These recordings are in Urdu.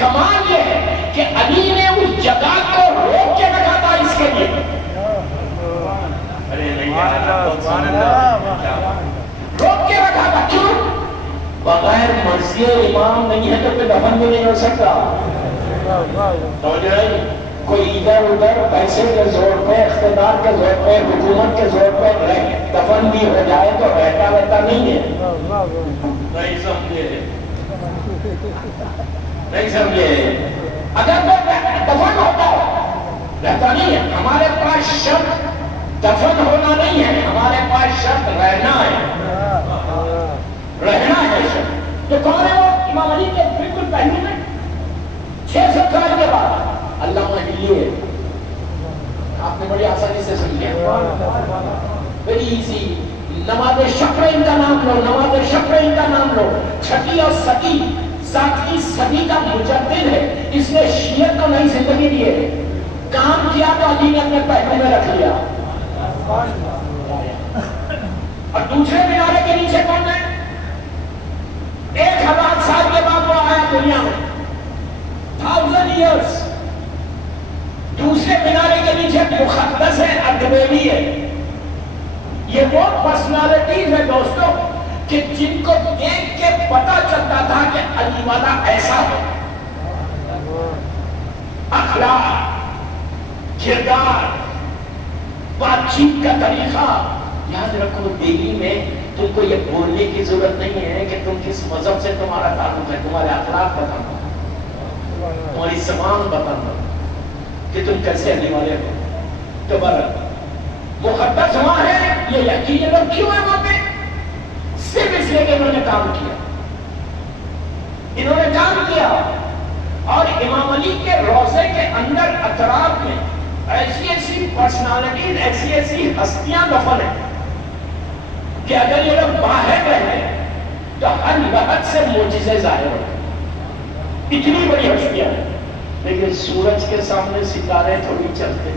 کمال یہ ہے کہ علی نے اس جگہ کو روک کے رکھا تھا اس کے لیے. روک کے رکھا تھا. کیوں؟ بغیر مرضی امام نہیں ہے تو پھر دفن بھی نہیں ہو سکتا. کوئی ادھر ادھر پیسے کے زور پہ، اقتدار کے زور پہ، حکومت کے زور پہ دفن بھی ہو جائے تو رہتا نہیں ہے. نہیں سمجھے. اگر وہ دفن ہوتا رہتا نہیں ہے. ہمارے پاس شرط دفن ہونا نہیں ہے، ہمارے پاس شرط رہنا ہے. رہنا ہے شرط. تو کون ہے وہ؟ امام علی کے بالکل پہلو میں 600 سال کے بعد علامہ ہے. آپ نے بڑی آسانی سے سمجھا. Very easy. نماز شفرین کا نام لو، نماز شفرین کا نام لو. 6 اور 7ویں صدی کا مجدد ہے. اس نے شیعت کو نئی زندگی دی ہے. کام کیا تو علی نے اپنے پہلو میں رکھ لیا. اور دوسرے مینارے کے نیچے کون ہے؟ 1000 سال کے بعد وہ آیا دنیا میں. 1000 years. دوسرے مینارے کے نیچے مقدس ہے، ادویلی ہے. یہ وہ پرسنالٹیز ہے دوستوں کہ جن کو دیکھ کے پتا چلتا تھا کہ علی والا ایسا ہے. اخلاق، کردار، بات چیت کا طریقہ. یاد رکھو دہلی میں تم کو یہ بولنے کی ضرورت نہیں ہے کہ تم کس مذہب سے تمہارا تعلق ہے. تمہارے اخلاق بتانا، تمہاری زبان بتانا کہ تم کیسے علی والے ہو. تو مقدس وہاں ہے. یہ یقین لوگ کیوں ہے وہاں پہ؟ صرف اس لیے کہ انہوں نے کام کیا. انہوں نے کام کیا. اور امام علی کے روضے کے اندر اطراف میں ایسی پرسنالٹیز، ایسی ہستیاں دفن ہیں کہ اگر یہ لوگ باہر رہے تو ہر وقت سے معجزے ظاہر ہوتے. اتنی بڑی ہستیاں ہیں. لیکن سورج کے سامنے ستارے تھوڑی چلتے.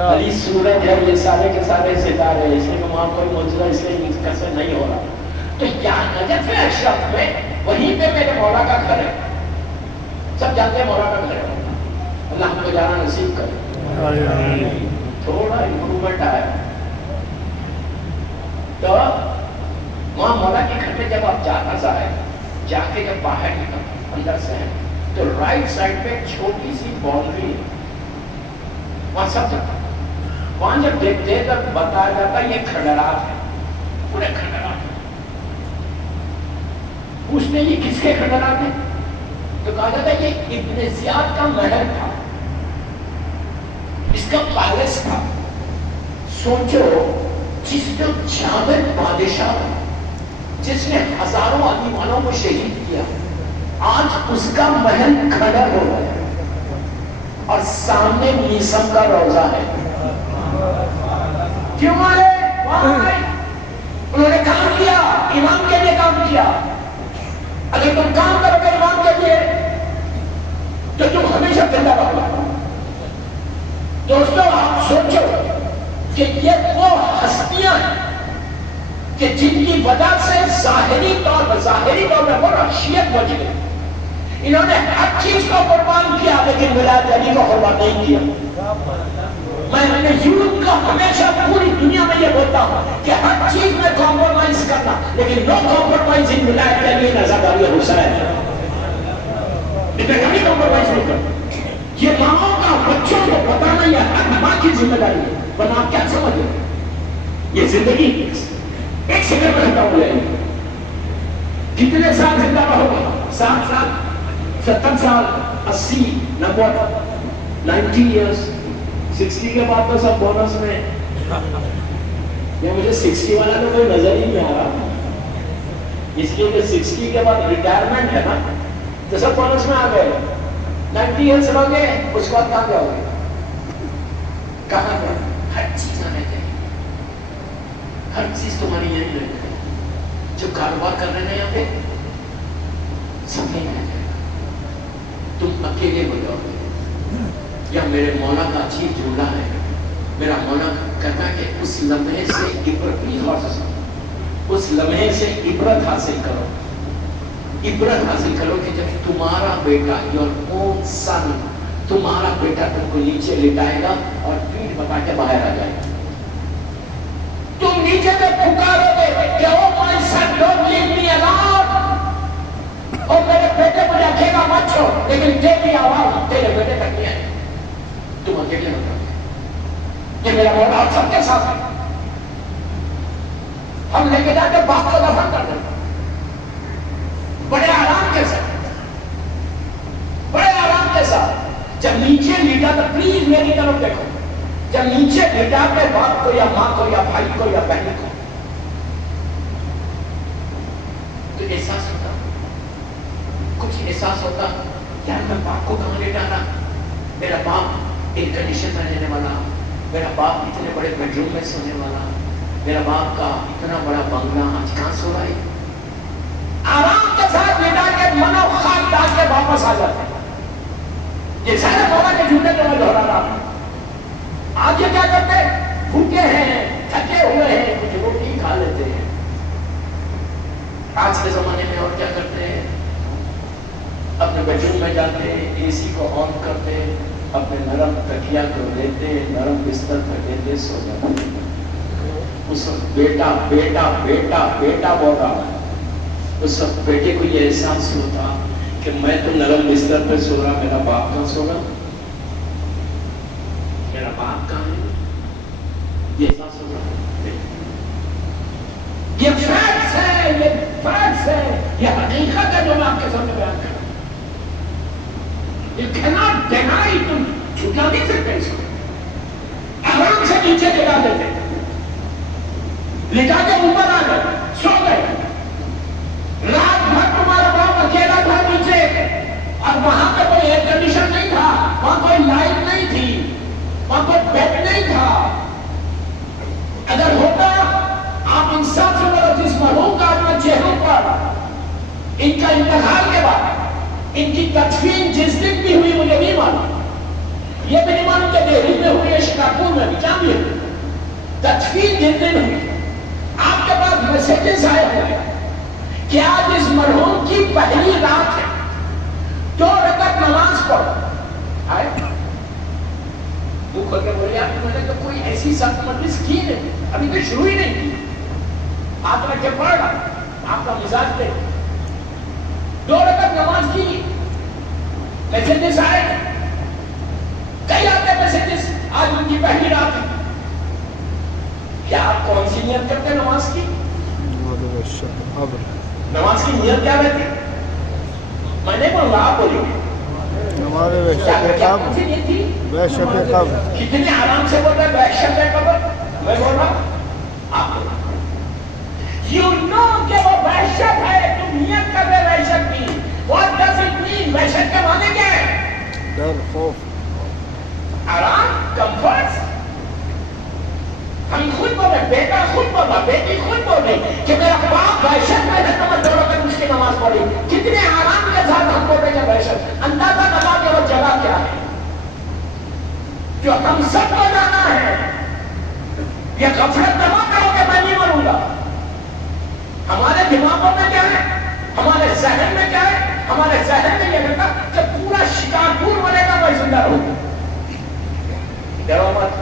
علی سورج ہے، یہ سارے کے سارے ستارے. اس لیے وہاں کوئی معجزہ اس لیے کیسے نہیں ہو رہا. تو یہاں نجف اشرف میں وہیں پہ میرے مولا کا گھر ہے. سب جانتے ہیں مولا کا گھر ہے. اللہ ہم کو جانا نصیب کرے. تھوڑا امپرومنٹ آیا. تو وہاں مولا کے گھر میں جب آپ جا کے جب باہر نکل اندر سے ہیں تو رائٹ سائڈ پہ چھوٹی سی باؤنڈری ہے. وہاں سب جاتا. وہاں جب دیکھتے ہیں تب بتایا جاتا یہ کھنڈرات ہے، پورے کھنڈرات ہیں. پوچھتے یہ کس کے کھنڈرات ہیں؟ تو کہا جاتا ہے یہ ابن زیاد کا محل تھا، اس کا پیلس تھا. سوچو جس جو جامد بادشاہ جس نے ہزاروں علی والوں کو شہید کیا، آج اس کا محل کھڑا ہو گیا اور سامنے میسم کا روضہ ہے. کیوں آئے؟ انہوں نے کام کیا، امام کے لیے کام کیا. اگر تم کام کرو گے امام کے لیے تو تم ہمیشہ زندہ رہو گے. دوستوں آپ سوچو کہ یہ وہ ہستیاں ہیں کہ جن کی وجہ سے ظاہری طور پر وہ رخشیت بچ گئی. انہوں نے ہر چیز کو قربان کیا لیکن ولایت علی کو قربان نہیں کیا. میں یورپ کا ہمیشہ پوری دنیا میں یہ بولتا ہوں کہ ہر چیز میں کمپرومائز کرنا لیکن نو کمپرومائز ان ولایت علی نزاد حسین. اس میں کبھی کمپرومائز نہیں کرنا. یہ ماں کا بچوں کو بتانا یہ ہر ماں کی ذمہ داری ہے. ورنہ آپ کیا سمجھ رہے ہیں؟ یہ زندگی ایک سیکنڈ میں ختم ہو جائے گی. کتنے سال زندہ رہو گا؟ 60 سال، 70 سال، 80، 90، 90 ایئرس. 60 کے بعد تو سب بونس میں. یا مجھے 60 والا تو کوئی نظر ہی نہیں آ رہا، اس لیے کہ 60 کے بعد ریٹائرمنٹ ہے نا تو سب بونس میں آ گئے. 90 ایئرس رہو گے اس کے بعد کہاں جاؤ گے؟ کہاں گئے؟ ہر چیز آنے چاہیے، ہر چیز تمہاری یہی رہے گی. جو کاروبار کر رہے ہیں یہاں پہ سب نہیں رہ جائے گا. تم اکیلے ہو جاؤ گے. یا میرے مولا کا عجیب جملہ ہے. میرا مولا کہتا ہے کہ اس لمحے سے عبرت نہیں حاصل، اس لمحے سے عبرت حاصل کرو. عبرت حاصل کرو کہ جب تمہارا بیٹا یور اون سن تمہارا بیٹا تم کو نیچے لٹائے گا اور پیٹھ بتا کے باہر آ جائے گا. تم نیچے میں پکارو گے کہ او مائی سن ڈونٹ لیو می الون اور میرے بیٹے مجھے اکیلا مت چھوڑ, لیکن تیری آواز تیرے بیٹے تک نہیں آئے. تم اکیلے مت رہو, یہ میرا مولا آپ سب کے ساتھ ہے. ہم لے کے جاتے باپ کو دفن کر دیں بڑے آرام کے ساتھ, بڑے آرام کے ساتھ. جب نیچے لیٹا تو پلیز میری طرف دیکھو, جب نیچے لیٹا کے باپ کو یا ماں کو یا بھائی کو یا بہن کو تو احساس ہوتا, کچھ احساس ہوتا یار میں باپ کو کہاں لیٹا رہا, میرا باپ ایئر کنڈیشن میں رہنے والا, میرا باپ اتنے بڑے بیڈ روم میں سونے والا, میرا باپ کا اتنا بڑا بنگلہ آج کہاں سو رہا ہے. آرام کے ساتھ لیٹا کے منو خاک ڈال کے واپس آ جاتے ہیں. یہ سارے مولا کے جھوٹے جو میں دہرا رہا ہوں. آج یہ کیا کرتے ہیں, بھوکے ہیں, تھکے ہوئے ہیں, کچھ روٹی کھا لیتے ہیں. آج کے زمانے میں اور کیا کرتے ہیں, اپنے بیڈ روم میں جاتے ہیں, اے سی کو آن کرتے, اپنے نرم تکیا کو لیتے, نرم بستر پر لیتے, سو جاتے. اس وقت بیٹا بیٹا بیٹا بیٹا بول رہا ہے. اس وقت بیٹے کو یہ احساس ہوتا کہ میں تو نرم بستر پہ سو رہا, میرا باپ کہاں سو رہا, میرا باپ کہاں ہے, یہ احساس ہوتا. یہ فیکٹس ہے, یہ فیکٹس ہے, یہ حقیقت ہے جو میں آپ کے سامنے بیان کر رہا ہوں. You cannot deny, تم جھٹلا نہیں سکتے اس کو. آرام سے نیچے لگا دیتے, لٹا کے اوپر آ گئے, سو گئے. رات بھر تمہارا باپ اکیلا تھا نیچے, اور وہاں پہ کوئی ایئر کنڈیشن نہیں تھا, وہاں کوئی لائٹ نہیں تھی, وہاں کوئی بیڈ نہیں تھا. اگر ہوتا آپ انصاف سے بولو, جس مرحوم کا اپنا چہروں پر ان کا انتقال کے بعد ان کی تدفین جس دن بھی ہوئی مجھے نہیں معلوم, یہ بھی نہیں معلوم کہ دہلی میں ہوئی ہے, شکارپور میں بھی, جہاں بھی ہوئی تدفین جس دن ہوئی, آپ کے پاس میسیجز آئے ہوئے کہ آج اس مرحوم کی پہلی رات ہے, 2 رکعت نماز پڑھو. آئے وہ کھول کے بولے, آپ میں نے تو کوئی ایسی سخت مجلس کی نہیں, ابھی تو شروع ہی نہیں کی, ہاتھ رکھ کے پڑھ رہا, آپ کا مزاج دے. 2 رکعت نماز کی, میسیجز آئے, کئی آتے میسیجز, آج ان کی پہلی رات ہے. کیا آپ کون سی نیت کرتے نماز کی؟ نماز کی نیت کیا رہتی؟ میں نے بول رہا, آپ بولیے. نماز کتنے آرام سے بول رہے ہیں, وحشت ہے قبر. میں بول رہا ہوں, آپ بول رہا. You know کہ وہ وحشت ہے, تم نیت کر رہے وحشت کی. What does it mean? وحشت کے معنی کیا ہے؟ ڈر, خوف, آرام, کمفرٹ. ہم خود بولے, بیٹا خود بولا, بیٹی خود بول رہی کہ میرا باپ وحشت میں ہے, تو میں 2 رکعت اس کی نماز پڑھی. کتنے آرام کے ساتھ ہم بول رہے ہیں وحشت. اندازہ لگا کہ وہ جگہ کیا ہے جو ہم سب کو جانا ہے. یہ غفلت نہ کرو کہ میں نہیں مروں گا. ہمارے دماغوں میں کیا ہے, ہمارے ذہن میں کیا ہے, ہمارے ذہن میں یہ کہتا کہ پورا شکارپور مرے گا, میں زندہ رہوں گا. ڈرو مت,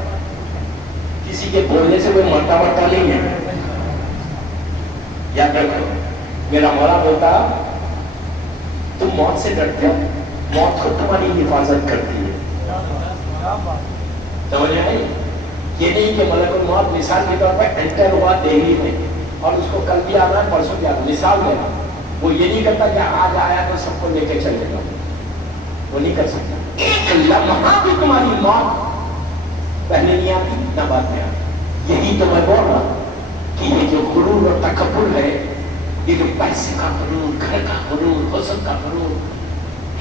کسی کے بولنے سے کوئی مرتا نہیں ہے. یاد رکھو, میرا مولا بولتا تم موت سے ڈرتے ہو, موت خود تمہاری حفاظت کرتی ہے. سمجھ آئی؟ یہ نہیں کہ ملک الموت مثال کے طور پر انٹر ہوا دہلی میں اور اس کو کل بھی آنا ہے, پرسوں بھی آنا, مثال دینا. وہ یہ نہیں کرتا کہ آج آیا تو سب کو لے کے چلے گا, وہ نہیں کر سکتا. ایک لمحہ بھی تمہاری موت پہلے نہیں آتی نہ بعد میں آتی. یہی تو میں بول رہا کہ یہ جو غرور اور تکبر ہے, یہ جو پیسے کا غرور, گھر کا غرور, حسن کا غرور,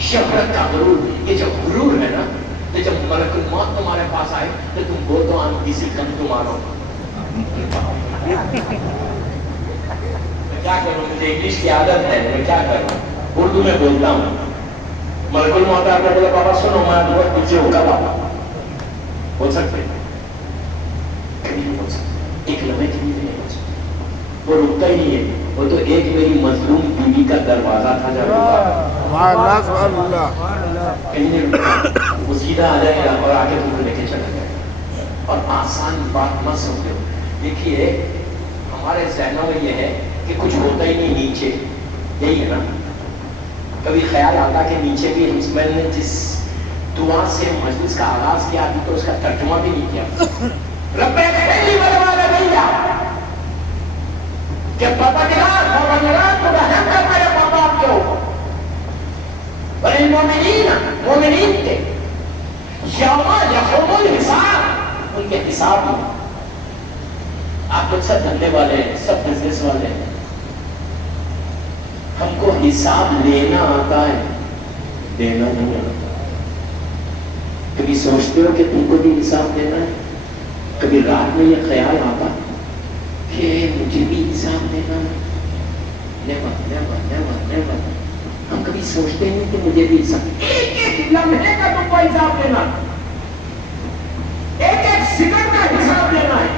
شہرت کا غرور, یہ جو غرور ہے نا, تو جب ملک الموت تمہارے پاس آئے تو تم بول دو ہم کسی کم تمہارا. میں کیا کروں, مجھے انگلش کی عادت ہے, میں کیا کروں, اردو میں بولتا ہوں. ملک الموت آ کر بولے بابا سنو میں بہت پیچھے ہو کر آتا, بول سکتے, ایک لمحے کے لیے نہیں بول سکتے. وہ رکتا ہی نہیں ہے. وہ تو ایک میری مظلوم بیوی کا دروازہ تھا جب سبحان اللہ کہیں نہیں رکتا. وہ سیدھا آ جائے گا اور آگے تم کو لے کے چلا جائے گا. اور آسان بات مت سمجھو. دیکھیے ہمارے ذہنوں میں یہ ہے کہ کچھ ہوتا ہی نہیں نیچے. یہی ہے نا. کبھی خیال آتا کہ نیچے بھی میں نے جس دعا سے مجلس کا آغاز کیا ابھی تو اس کا ترجمہ بھی نہیں کیا. رب اغفرلی ولوالدیا کہ پروردگار تو رحم کر میرے ماں باپ کے اوپر. مومنین کے یوم یقوم الحساب ان کے حساب میں. آپ لوگ سب دھندے والے ہیں, سب بزنس والے ہیں. ہم کو حساب لینا آتا ہے, دینا نہیں آتا. کبھی سوچتے ہو کہ تم کو بھی حساب دینا ہے؟ کبھی رات میں یہ خیال آتا کہ مجھے بھی حساب دینا ہے؟ Never never never never. ہم کبھی سوچتے نہیں کہ مجھے بھی حساب, ایک ایک لمحے کا تم کو حساب دینا, ایک ایک سیکنڈ کا حساب دینا ہے.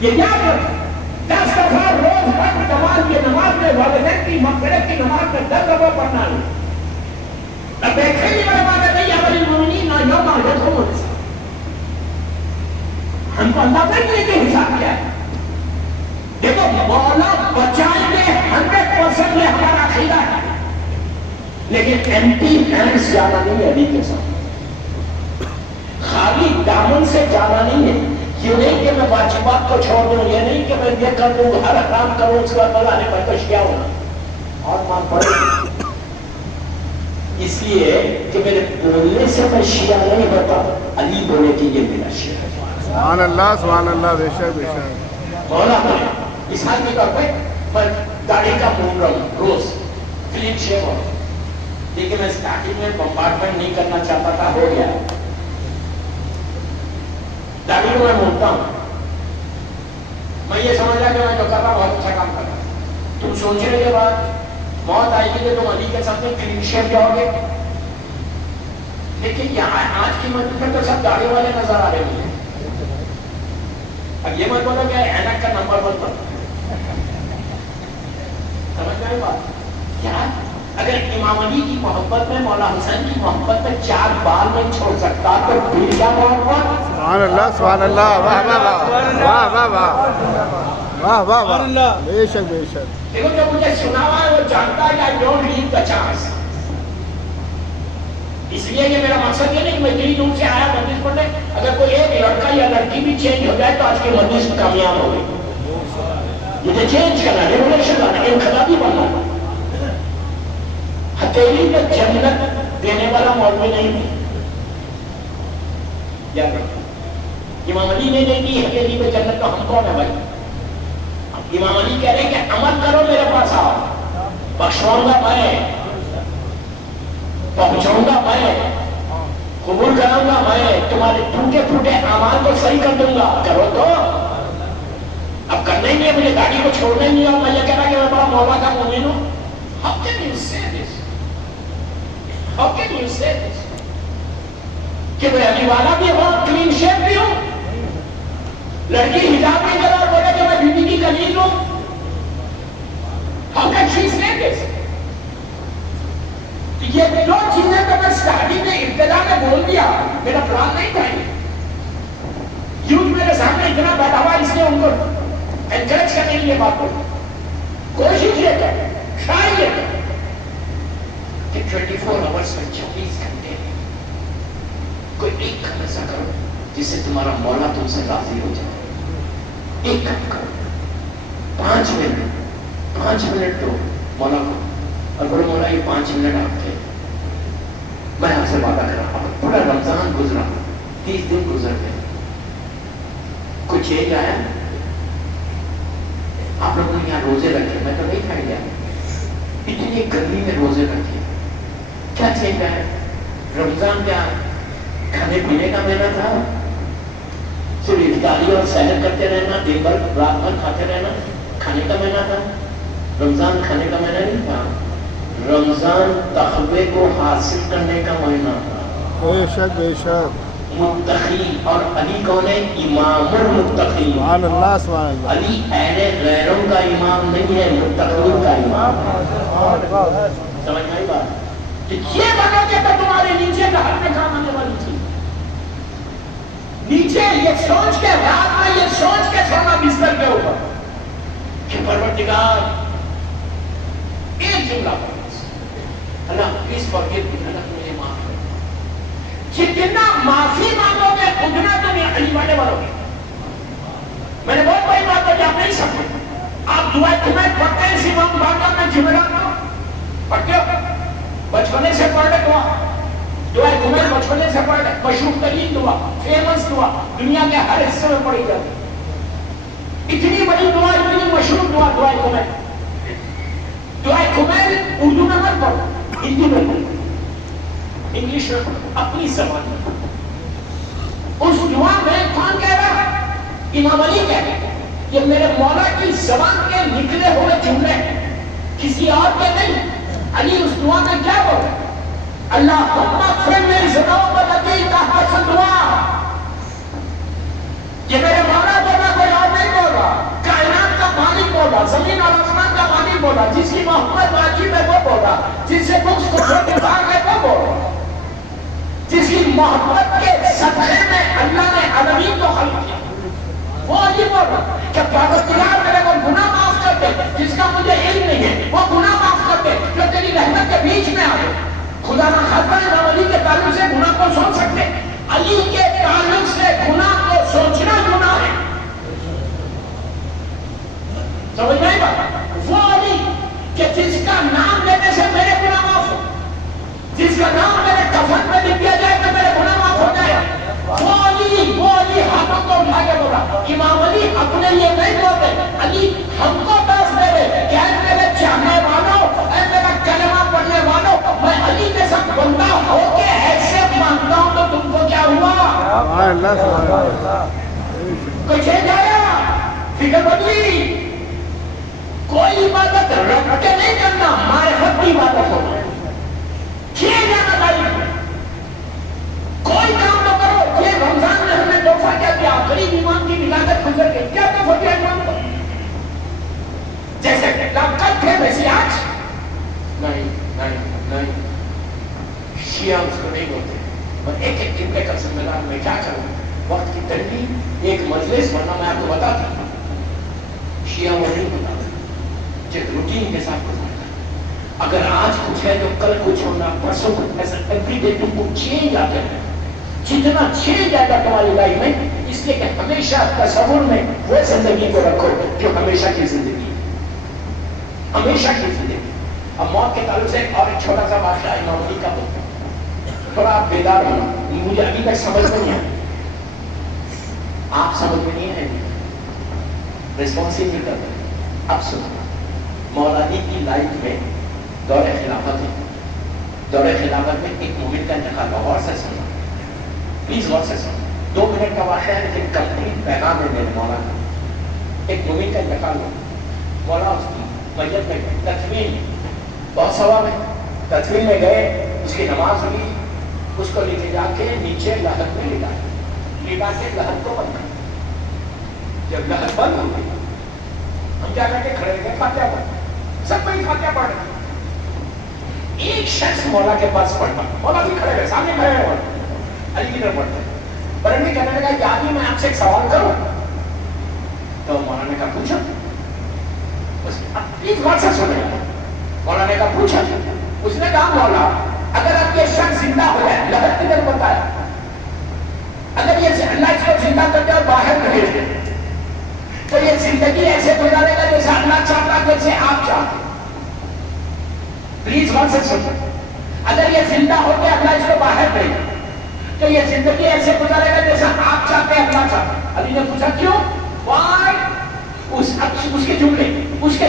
یہ یاد رکھ. 10 دفعہ روز وقت نماز میں والدین کی مغفرت کی نماز میں 10 دفعہ پڑھنا ہے. اب دیکھیں گے میرے بات نہیں عمل المؤمنین یوم یقوم الحساب. ہم کو اللہ کا نہیں کہ حساب کیا ہے. دیکھو مولا بچائیں گے 100% یہ ہمارا عقیدہ ہے, لیکن ایمٹی ہینڈز جانا نہیں ہے. علی کے ساتھ خالی دامن سے جانا نہیں ہے. یہ نہیں کہ میں واجبات کو چھوڑ دوں, یہ نہیں کہ میں یہ کر دوں, ہر کام کروں, اس کے بعد بلانے پر کچھ کیا ہونا اور مان پڑے. اس لیے کہ میرے بولنے سے میں شیعہ نہیں ہوتا, علی بولے کہ یہ میرا شیعہ ہے. سبحان اللہ بے شک بے شک. مولا میں مثال کے طور پہ میں گاڑی کا مون رہا ہوں روز کلین شیو ہوں, لیکن میں اسٹارٹنگ میں بمبارڈمنٹ نہیں کرنا چاہتا تھا, ہو گیا. داڑھی کو میں مونتا ہوں, میں یہ سمجھا کہ میں جو کر رہا بہت اچھا کام کر رہا. تم سوچ رہے کے بعد موت آئے گی کہ تم علی کے ساتھ میں کلین شیو جاؤ گے, لیکن یہاں آج کی منزل پر تو سب داڑھی والے نظر آ رہے ہیں. اب یہ مت بولو کہ اینک کا نمبر 1 پر سمجھ گئے بات کیا. اگر امام علی کی محبت میں, مولا حسین کی محبت میں 4 بال میں چھوڑ سکتا تو پھر کیا محبت. سبحان اللہ واہ واہ واہ واہ واہ واہ واہ واہ واہ بے شک بے شک. دیکھو جو مجھے سنا ہوا ہے وہ جانتا ہے کہ I don't leave the chance. اس لیے کہ میرا مقصد یہ نہیں کہ میں دلی دور سے آیا مجلس پڑھنے, اگر کوئی ایک لڑکا یا لڑکی بھی چینج ہو جائے تو آج کی مجلس کامیاب ہو گئی. مجھے چینج کرنا, ریولیوشن لانا, انقلابی بننا. ہتھیلی میں جنت دینے والا مولوی نہیں تھی, یاد رکھو. امام علی نے نہیں دی ہتھیلی میں جنت, تو ہم کون ہے بھائی؟ امام علی کہہ رہے ہیں کہ عمل کرو, میرے پاس آؤ, بخشواؤں گا میں, پہنچاؤں گا میں, قبول کراؤں گا میں, تمہارے ٹوٹے پھوٹے اعمال کو صحیح کر دوں گا. کرو تو. اب کرنا ہی نہیں ہے, مجھے گاڑی کو چھوڑنا ہی نہیں, اور میں یہ کہہ رہا کہ میں بڑا مولا کا مومن ہوں. How can you say this? How can you say this? کہ میں علی والا بھی ہوں, کلین شیو بھی ہوں, لڑکی حجاب نہیں کرا اور بولے کہ میں بیوی کی کلیل ہوں. How can she say this? یہ 2 چیزیں تو میں اسٹارٹنگ میں ابتدا میں بول دیا, میرا پلان نہیں تھا. یوتھ میرے سامنے اتنا بیٹھا ہوا, اس لیے ان کو انکریج کرنے کے لیے بات کرو. کوشش یہ کر, ٹرائی یہ کر کہ 24 آورس میں 24 گھنٹے کوئی ایک کام ایسا کرو جس سے تمہارا مولا تم سے راضی ہو جائے. ایک کام کرو, 5 منٹ دو مولا کو, اور بولو مولا یہ 5 منٹ آپ تھے, میں آپ سے وعدہ کر رہا ہوں. پورا رمضان گزرا, 30 دن گزر گئے, کچھ چینج آیا؟ آپ لوگوں نے یہاں روزے رکھے, میں تو نہیں کھائی گیا. اتنی گرمی میں روزے رکھے, کیا چینج آیا؟ رمضان کیا کھانے پینے کا مہینہ تھا؟ صرف افطاری اور سحر کرتے رہنا, دن بھر رات بھر کھاتے رہنا, کھانے کا مہینہ تھا؟ رمضان کھانے کا مہینہ نہیں تھا. رمضان تقوی کو حاصل کرنے کا مہینہ تھا. بے شک بے شک. متقی، اور علی کون ہے؟ امام المتقی۔ سبحان اللہ سبحان اللہ۔ علی اہل غیروں کا امام نہیں ہے، متقین کا امام ہے۔ سمجھ میں آئی بات؟ کہ یہ بنو گے تو تمہارے نیچے کا ہر میں کام آنے والی چیز، نیچے یہ سوچ کے رات میں یہ سوچ کے سونا بستر کے اوپر کہ پروردگار ایک جملہ پڑھ، اللہ پلیز فارگیو می، اللہ مجھے معاف کر۔ جتنا معافی مانگو گے اتنا تم علی والے بنو گے۔ میں نے بہت بڑی بات بتائی، آپ نہیں سمجھے۔ آپ دعائیں تمہیں پڑھتے ہیں، اسی امام باقا میں جمعرات کو پڑھتے ہو، بچپنے سے پڑھ رہے دعائیں تمہیں بچپنے سے پڑھ رہے، مشہور ترین دعا، فیمس دعا، دنیا کے ہر حصے میں پڑھی جاتی، اتنی بڑی دعا، اتنی مشہور دعا، دعائیں تمہیں دعائیں کمیل اردو میں مت پڑھو، ہندی میں پڑھو، انگلش میں پڑھو، اپنی زبان میں۔ اس دعا میں کون کہہ رہا ہے؟ امام علی کہہ رہے ہیں، یہ میرے مولا کی زبان کے نکلے ہوئے جملے کسی اور کے نہیں۔ علی اس دعا میں کیا بول رہے ہیں؟ اللہم اغفر لذنوب التي تحت الدعا۔ یہ میرے مولا بولا، کوئی اور نہیں بول رہا، کائنات کا مالک بول رہا، زمین اور آسمان کا مالک بول رہا، جس کی محبت واجب ہے وہ بول رہا، جس سے بغض کفر نفاق ہے وہ بول رہا، جس کی محبت کے صدقے میں اللہ نے عالمین کو خلق کیا، وہ علی بول رہا کہ پروردگار میرے کو گناہ معاف کر دے، جس کا مجھے علم نہیں ہے وہ گناہ معاف کر دے، جو تیری رحمت کے بیچ میں آ گئے۔ خدا نہ خاصہ امام علی کے تعلق سے گناہ کو سوچ سکتے، علی کے تعلق سے گناہ کو سوچنا گناہ ہے۔ سمجھ نہیں بات؟ وہ علی کہ جس کا نام لینے سے میرے گناہ معاف ہو، جس کا نام میرے کفن میں لکھ دیا جائے تو میرے گناہ معاف ہو جائے، وہ علی ہاتھوں کو اٹھا کے بولا۔ امام علی اپنے لیے نہیں بولتے، علی ہم کو درس دے رہے کہ اے میرے چاہنے والوں، اے میرا کلمہ پڑھنے والوں، میں علی جیسا بندہ ہو کے ایسے مانگتا ہوں تو تم کو کیا ہوا؟ سبحان اللہ سبحان اللہ۔ کوئی چینج آیا؟ فکر بدلی؟ کوئی عبادت رکھ کے نہیں کرنا، معرفت کی عبادت ہونا، کیے جانا لائف میں۔ کوئی کام نہ کرو، یہ رمضان میں ہم نے تحفہ کیا دیا، غریب امام کی ولادت گزر گئی، کیا تحفہ دیا امام کو؟ جیسے کہ کل تھے ویسے آج نہیں نہیں نہیں، شیعہ اس کو نہیں بولتے۔ اور ایک ایک قبلے کا ذمہ دار میں کیا کروں، وقت کی تنگی، ایک مجلس، ورنہ میں آپ کو بتاتا ہوں شیعہ وہ نہیں بتاتا، جب روٹین کے ساتھ گزارتا، اگر آج کچھ ہے تو کل کچھ ہونا، پرسوں کچھ، ایسا ایوری ڈے تم کو چینج آتے ہیں۔ جتنا چینج آئے گا تمہاری لائف میں، اس لیے کہ ہمیشہ تصور میں وہ زندگی کو رکھو جو ہمیشہ کی زندگی ہے، ہمیشہ کی زندگی۔ اب موت کے تعلق سے اور ایک چھوٹا سا واقعہ امام علی کا، تھوڑا آپ بیدار ہونا، مجھے ابھی تک سمجھ میں نہیں آیا، آپ سمجھ میں نہیں آئے، رسپانس ہی نہیں کرتے۔ اب سنو، مولا علی کی لائف میں دور خلافت ہے، دور خلافت میں ایک مومن کا انتقال، غور سے سنو پلیز، غور سے سنو، 2 منٹ کا واقعہ ہے لیکن کمپلیٹ پیغام ہے میرے مولا کا۔ ایک مومن کا انتقال ہوا، مولا اس کی میت میں گئے، تدفین، بہت ثواب ہے، تدفین میں گئے، اس کی نماز ہوئی، اس کو لے کے جا کے نیچے لحد میں لٹا کے لحد کو بند کر، جب لحد بند ہو گئی ہم کیا کر کے کھڑے گئے، فاتحہ پڑھ، سب کوئی فاتحہ پڑھ رہے، ایک شخص مولا کے پاس پڑھتا، مولا بھی کھڑے گئے، سامنے کھڑے ہوئے، علی کی طرف پڑھتے، پڑھنے کہنے لگا کہ آدمی میں آپ سے ایک سوال کروں، تو مولا نے کہا پوچھا، پلیز غور سے سنیں، مولا نے کہا پوچھا، اس نے کہا مولا اگر آپ یہ شخص زندہ ہو جائے، لحد کی طرف بتایا، اگر یہ اللہ اس کو زندہ کر دے اور باہر بھیج دے تو یہ زندگی ایسے گزارے گا جیسے اللہ چاہتا، جیسے آپ چاہتے، پلیز غور سے سنیں، اگر یہ زندہ ہو کے اللہ اس کو باہر بھیج دے تو یہ زندگی ایسے گزارے گا جیسے آپ چاہتے ہیں، اللہ چاہتا۔ علی نے پوچھا کیوں؟ وائی؟ اس کے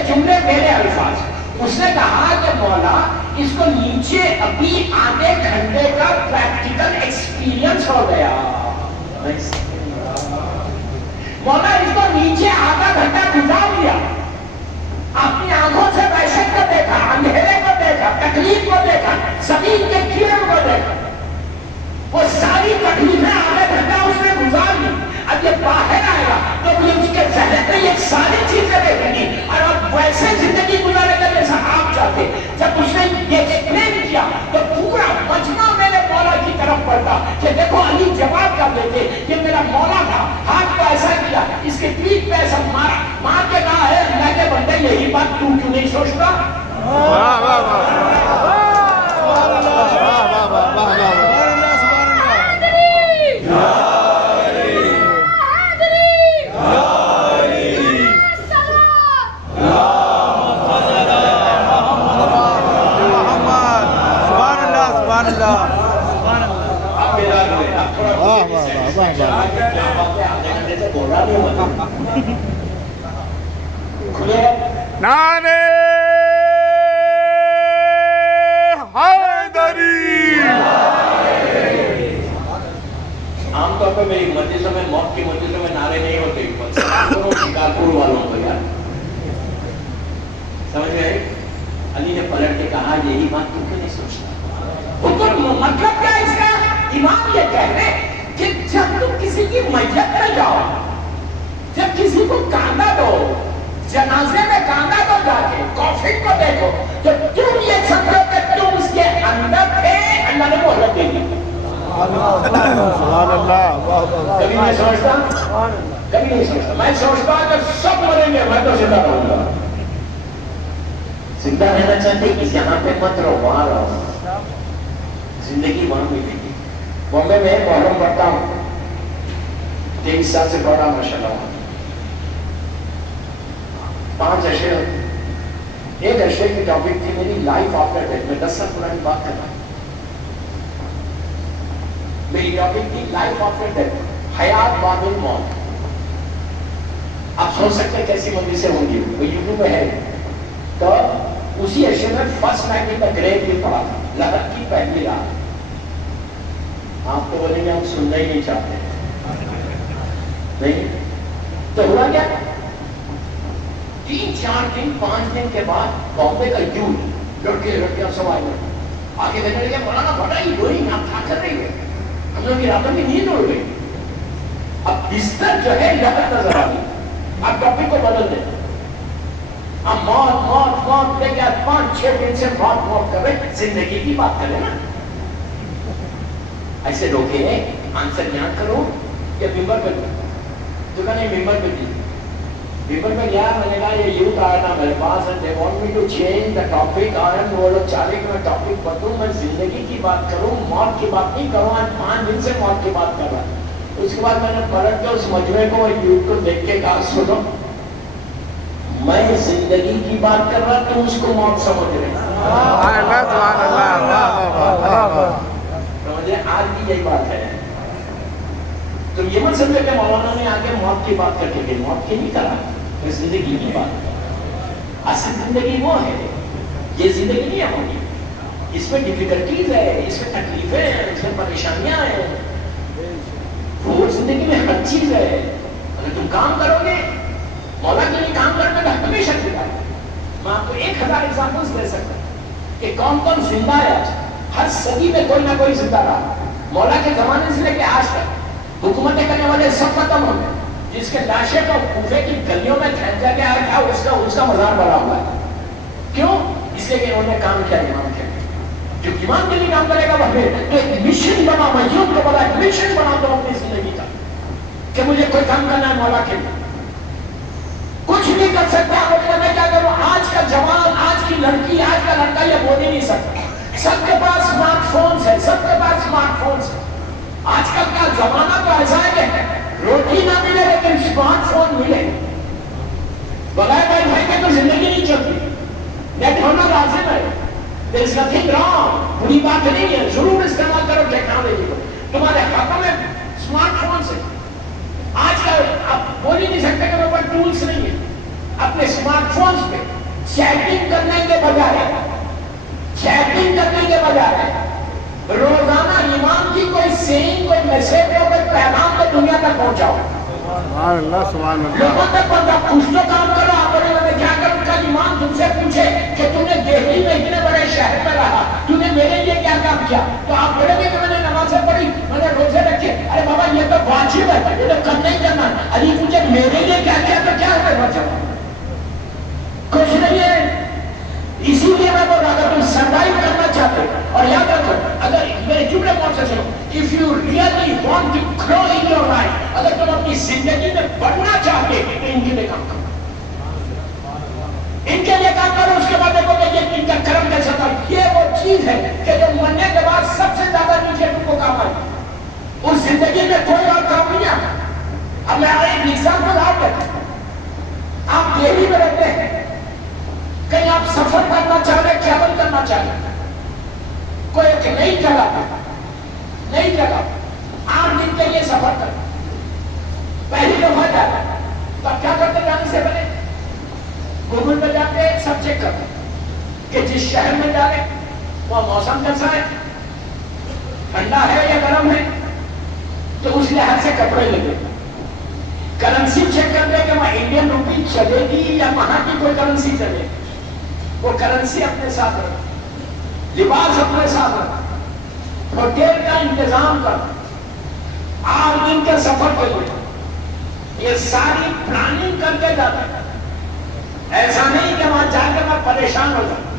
جملے میرے الفاظ، اس نے کہا کہ مولا اس کو نیچے ابھی آدھے گھنٹے کا پریکٹیکل ایکسپیرینس ہو گیا، مولا اس کو نیچے آدھا گھنٹہ گزار لیا، اپنی آنکھوں سے وحشت کو دیکھا، اندھیرے کو دیکھا، تکلیف کو دیکھا، زمین کے کیڑوں کو دیکھا، وہ ساری تکلیفیں آدھے جب اس نے یہ ایکسپلین کیا تو پورا مجمع میرے مولا کی طرف بڑھتا کہ دیکھو علی جواب کر دیتے کہ میرا مولا تھا، ہاتھ کو ایسا کیا، اس کے پیٹھ پہ ایسا مارا، مار کے کہا ہے اللہ کے بندے یہی بات تو کیوں نہیں سوچتا؟ واہ واہ واہ نعرے حیدری۔ عام طور پہ میری مجلسوں میں، موت کی مجلسوں میں نعرے نہیں ہوتے، شکارپور والوں کو یار سمجھ میں آئی؟ علی نے پلٹ کے کہا یہی بات تو کیوں نہیں سوچتا؟ حکم مطلب کیا اس کا؟ امام یہ کہہ رہے کہ جب تم کسی کی میت میں جاؤ، جب کسی کو کاندھا دو، جنازے میں کاندھا دو، جا کے کافن کو دیکھو، تو تم یہ سمجھو کہ تم اس کے اندر تھے، اللہ نے مہلت دے دی۔ سبحان اللہ۔ کبھی میں سوچتا، کبھی نہیں سوچتا، میں سوچتا کہ سب مریں گے، میں تو زندہ رہوں گا۔ زندہ رہنا چاہتے کسی یہاں پہ مت رہو، وہاں رہو، زندگی وہاں ملے گی۔ بامبے میں محرم پڑھتا ہوں، 23 سال سے پڑھ رہا ہوں ماشاءاللہ۔ 5 عشرے ہوتے، ایک عشرے کی ٹاپک تھی میری لائف آفٹر ڈیتھ۔ میں 10 سال پرانی بات کر رہا ہوں، میری ٹاپک تھی لائف آفٹر ڈیتھ، حیات بعد الموت۔ آپ سوچ سکتے ہیں کیسی مجلسیں ہوں گی، وہ یوٹیوب میں ہے۔ تو اسی عشرے میں فرسٹ نائٹ ان دا گریو بھی پڑھا تھا، لغت کی پہلی رات۔ آپ تو بولیں گے ہم سننا ہی نہیں چاہتے، نہیں تو ہوا کیا؟ 3 4 دن 5 دن کے بعد بامبے کا یوتھ لڑکے لڑکیاں سب آئے ہوئے آگے دیکھنے لگے، مولانا بڑا ہی ڈوئنگ، آپ کیا کر رہی ہے؟ ہم لوگ کی راتوں کی نیند اڑ گئی۔ اب بستر جو ہے لغت نظر آ گئی، اب ٹاپک کو بدل دیں، اب موت موت موت لے کے 5 6 دن سے موت موت کر رہے، زندگی کی بات کریں نا۔ ایسے روکے آنسر یاد کرو کہ ممبر پہ جو کہ نہیں، ممبر پہ دی ممبر پہ گیا، میں نے کہا یہ یوتھ آیا نا میرے پاس، and they want me to change the topic۔ وہ لوگ چاہ رہے کہ میں ٹاپک بدلوں، میں زندگی کی بات کروں، موت کی بات نہیں کروں۔ آج 5 دن سے موت کی بات کر رہا ہے۔ اس کے بعد میں نے پلٹ کے اس مجموعے کو یوتھ کو دیکھ کے کہا سنو، میں زندگی کی بات کر رہا، تم اس کو موت سمجھ رہے۔ آج بھی یہی بات ہے، تم یہ مت سمجھے کہ مولانا نے آگے موت کی بات کر کے گئی، موت کی نہیں کرا، یہ زندگی کی بات کر۔ اصل زندگی وہ ہے، یہ زندگی نہیں ہے ہوگی، اس میں ڈیفیکلٹیز ہے، اس میں تکلیفیں ہیں، اس میں پریشانیاں ہیں، وہ زندگی میں ہر چیز ہے۔ اگر تم کام کرو گے، مولا کے لیے کام کرنے کا ہمیشہ دکھا ہے۔ میں آپ کو 1000 ایگزامپلس دے سکتا ہوں کہ کون کون زندہ ہے آج۔ ہر صدی میں کوئی نہ کوئی زندہ رہا، مولا کے زمانے سے لے کے آج تک۔ حکومتیں کرنے والے سب ختم ہو گئے، جس کے لاشیں کو کوفے کی گلیوں میں کھینچا گیا تھا، اس کا مزار بنا ہوا ہے۔ کیوں؟ اس لیے کہ انہوں نے کام کیا امام کے لیے۔ جو امام کے لیے کام کرے گا وہ تو ایک مشن بنا، مجلوب کو بنا، ایک مشن بنا دو اپنی زندگی کا کہ مجھے کوئی کام کرنا ہے مولا کے لیے۔ کچھ نہیں کر سکتا، میں کیا کروں؟ آج کا جوان، آج کی لڑکی، آج کا لڑکا یہ بول ہی نہیں سکتا۔ سب کے پاس اسمارٹ فونز ہے، سب کے پاس اسمارٹ فونز ہے۔ آج کل کا زمانہ تو ایسا ہے کہ روٹی نہ ملے لیکن اسمارٹ فون ملے، بغیر وائی فائی کے تو زندگی نہیں چلتی۔ نیٹ ہونا لازم ہے، there is nothing wrong، بری بات نہیں ہے، ضرور استعمال کرو ٹیکنالوجی کو۔ تمہارے ہاتھوں میں اسمارٹ فونز ہے۔ آج کل آپ بول ہی نہیں سکتے کہ میرے پاس ٹولز نہیں ہے۔ اپنے اسمارٹ فونز پہ چیٹنگ کرنے کے بجائے روزانہ امام کی کوئی سین، کوئی میسج ہو، کوئی پیغام کو دنیا تک پہنچاؤ۔ سبحان اللہ، سبحان اللہ۔ لوگوں تک پہنچاؤ، کچھ تو کام کرو۔ آپ نے کیا کروں؟ کل امام تم سے پوچھے کہ تم نے دہلی میں اتنے بڑے شہر میں رہا، تم نے میرے لیے کیا کام کیا؟ تو آپ بولے گے کہ میں نے نمازیں پڑھی، میں نے روزے رکھے۔ ارے بابا یہ تو واجب ہے، یہ تو کم نہیں کرنا۔ علی پوچھے میرے لیے کیا کیا، تو کیا ہے؟ کچھ نہیں ہے۔ اسی لیے میں بول رہا تھا اس زندگی میں بڑھنا چاہتے ہیں تو ان کے لیے کام کرو، ان کے لیے کام کرو. اس کے بعد دیکھو کہ یہ ان کا کرم کیسا تھا. یہ وہ چیز ہے کہ جو مرنے کے بعد سب سے زیادہ نیچے ان کو کام آئی. اس زندگی میں کوئی اور کام نہیں آتا. اب میں ایک ایگزامپل آپ کرتا ہوں. آپ دہلی میں رہتے ہیں، کہیں آپ سفر کرنا چاہ رہے، ٹریول کرنا چاہ رہے، کوئی ایک نئی جگہ 8 دن کے لیے سفر کرنا، پہلی دفعہ جاتا تو آپ کیا کرتے جانے سے پہلے؟ گوگل پہ جاتے سب چیک کرتے کہ جس شہر میں جا رہے وہ موسم کیسا ہے، ٹھنڈا ہے یا گرم ہے، تو اس لحاظ سے کپڑے لگے. کرنسی چیک کرتے کہ وہاں انڈین روپی چلے گی یا وہاں کی کوئی کرنسی چلے گی. وہ کرنسی اپنے ساتھ رکھ، لباس اپنے ساتھ رکھ، ہوٹل کا انتظام کر، 8 دن کے سفر کے لیے یہ ساری پلاننگ کر کے جاتا ہے. ایسا نہیں کہ وہاں جا کے میں پریشان ہو جاؤں.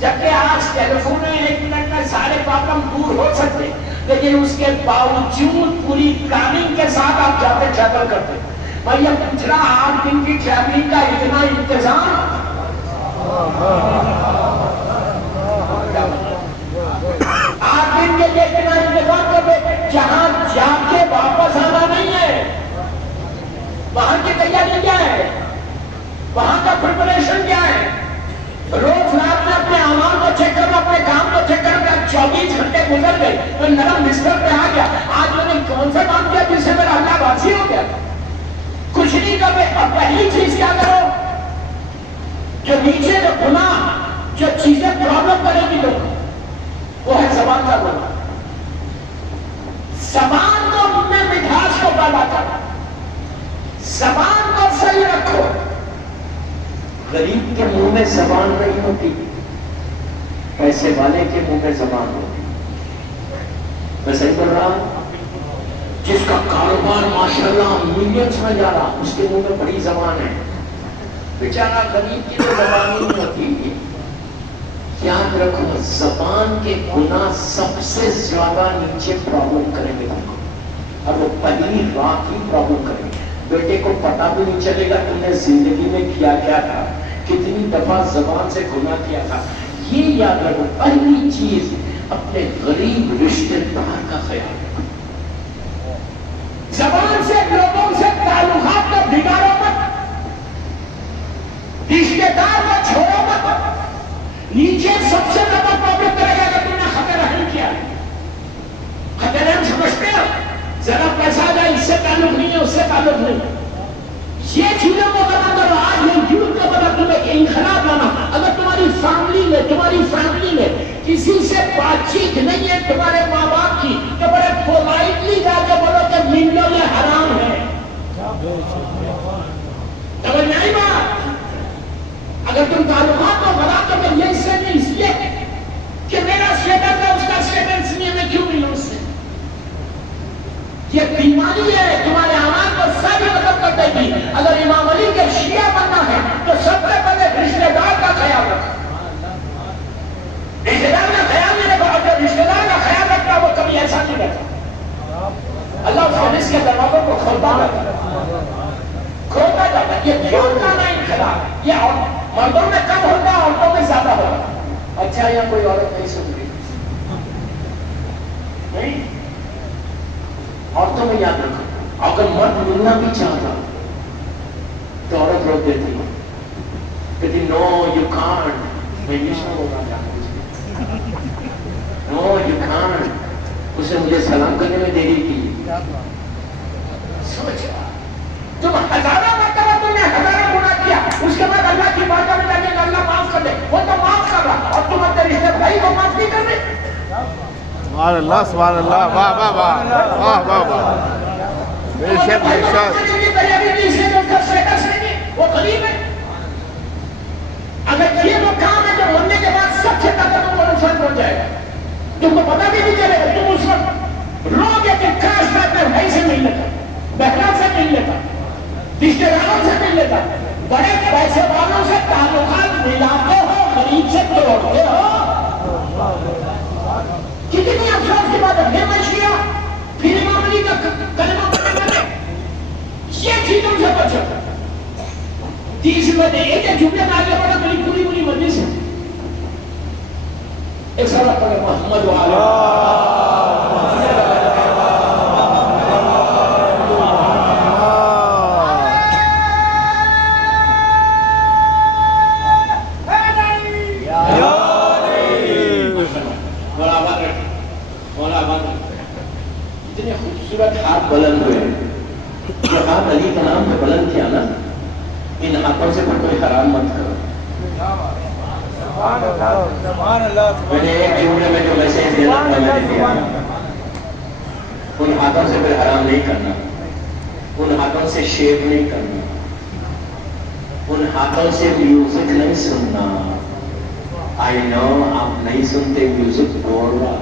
جبکہ آج ٹیلی فون میں 1 منٹ میں سارے پرابلم دور ہو سکتے، لیکن اس کے باوجود پوری پلاننگ کے ساتھ آپ جاتے ٹریول کرتے. میں یہ پوچھ رہا 8 دن کی ٹریولنگ کا اتنا انتظام 8 دن کے لیے اتنا انتظام کرتے، جہاں جا کے واپس آنا نہیں ہے. وہاں کی تیاری کیا ہے، وہاں کا پریپریشن کیا ہے. روز رات میں اپنے اعمال کو چیک کرنا، اپنے کام کو چیک کرنا. 24 گھنٹے گزر گئے، میں نرم بستر پہ آ گیا، آج میں نے کون سا کام کیا جس سے میرا اللہ راضی ہو گیا؟ کچھ نہیں کر رہے. اور پہلی چیز کیا کرو، جو نیچے جو گناہ، جو چیزیں پرابلم کرے گی لوگ، وہ ہے زبان کا گناہ. زبان کو میں مٹھاس کو پیدا کر، زبان کو صحیح رکھو. غریب کے منہ میں زبان نہیں ہوتی، پیسے والے کے منہ میں زبان ہوتی. میں صحیح بول رہا ہوں؟ جس کا کاروبار ماشاءاللہ ملینز میں جا رہا، اس کے منہ میں بڑی زبان ہے. بیچارہ غریب کی تو زبان نہیں ہوتی. یاد رکھو، زبان کے گناہ سب سے زیادہ نیچے پرابلم کریں گے، اور وہ پہلی رات ہی پرابلم کریں گے. بیٹے کو پتا بھی نہیں چلے گا تم نے زندگی میں کیا کیا تھا، کتنی دفعہ زبان سے گناہ کیا تھا. یہ یاد رکھو، پہلی چیز اپنے غریب رشتے دار کا خیال رکھو. زبان سے لوگوں سے تعلقات کو بگاڑو مت، رشتے دار کو چھوڑو مت. نیچے سب سے زیادہ پرابلم کرے گا کہ تم نے خط رحم کیا. خط رحم سمجھتے ہو، ذرا پیسہ آ جائے، اس سے تعلق نہیں ہے، اس سے تعلق نہیں. یہ چیزوں کو بتا دو. آج میں یوتھ کو بتا دوں کہ انقلاب لانا. اگر تمہاری فیملی میں کسی سے بات چیت نہیں ہے تمہارے ماں باپ کی، تو بڑے پولائٹلی جا کے بولو کہ ملنا یہ حرام ہے. سمجھ میں آئی بات؟ اگر تم تعلقات کو بتا دو کہ یہ اس سے نہیں، اس لیے کہ میرا اسٹیٹس ہے، اس کا اسٹیٹس نہیں ہے، میں کیوں ملوں اس سے؟ یہ بیماری ہے، تمہارے اعمال کو سب مدد کر دے گی. اگر امام علی کے شیعہ بننا ہے تو سب سے پہلے رشتے دار کا خیال رکھو. رشتے دار کا خیال نہیں رکھو، اگر رشتے دار کا خیال رکھتا وہ کبھی ایسا نہیں رہتا. اللہ اس کے رزق کے دروازوں کو کھولتا جاتا. یہ کیوں جانا انقلاب؟ یہ مردوں میں کم ہوگا، عورتوں میں زیادہ ہوگا. اچھا، یا کوئی عورت نہیں سن رہی؟ نہیں، عورتوں میں یاد رکھو، اگر مرد ملنا بھی چاہتا تو عورت روک دیتی ہے، کہتی نو یو کانٹ. میں انگلش میں بول رہا ہوں، نو یو کانٹ. اسے مجھے سلام کرنے میں دیری کی. سوچ تم ہزاروں مرتبہ تم نے ہزاروں گناہ کیا، اس کے بعد اللہ کی بارگاہ میں جانے کا اللہ معاف کر دے، وہ تو معاف کر رہا، اور تم اپنے رشتے بھائی کو معاف نہیں کر رہے. سبحان اللہ، سبحان اللہ، واہ واہ واہ واہ واہ واہ. بے شک بے شک. وہ غریب ہے. اگر یہ وہ کام ہے جو مرنے کے بعد سب سے زیادہ تم کو نقصان پہنچ جائے گا، تم کو پتا بھی نہیں چلے گا. تم اس وقت رو گے کہ کاش میں اپنے بھائی سے مل لیتا، بہنا سے مل لیتا، رشتے داروں سے مل لیتا. بڑے پیسے والوں سے تعلقات ملاتے ہو، غریب سے توڑتے ہو. کتنی افسوس کی بات ہے. پھر امام علی کا کلمہ پڑھنے والے مصیبت ہے. ایک ایک جملے میں آگے بڑھا میری پوری پوری مجلس ہے. ایک سارا پڑھے محمد وعلا اتنے خوبصورت ہاتھ بلند ہوئے. جو ہاتھ علی کا نام پہ بلند کیا نا, ان ہاتھوں سے پھر کوئی حرام مت کرو. میں نے ایک جملے میں جو میسج دینا تھا میں نے دیا. ان ہاتھوں سے پھر حرام نہیں کرنا, ان ہاتھوں سے شیو نہیں کرنا, ان ہاتھوں سے میوزک نہیں سننا. آئی نو آپ نہیں سنتے میوزک, بول رہا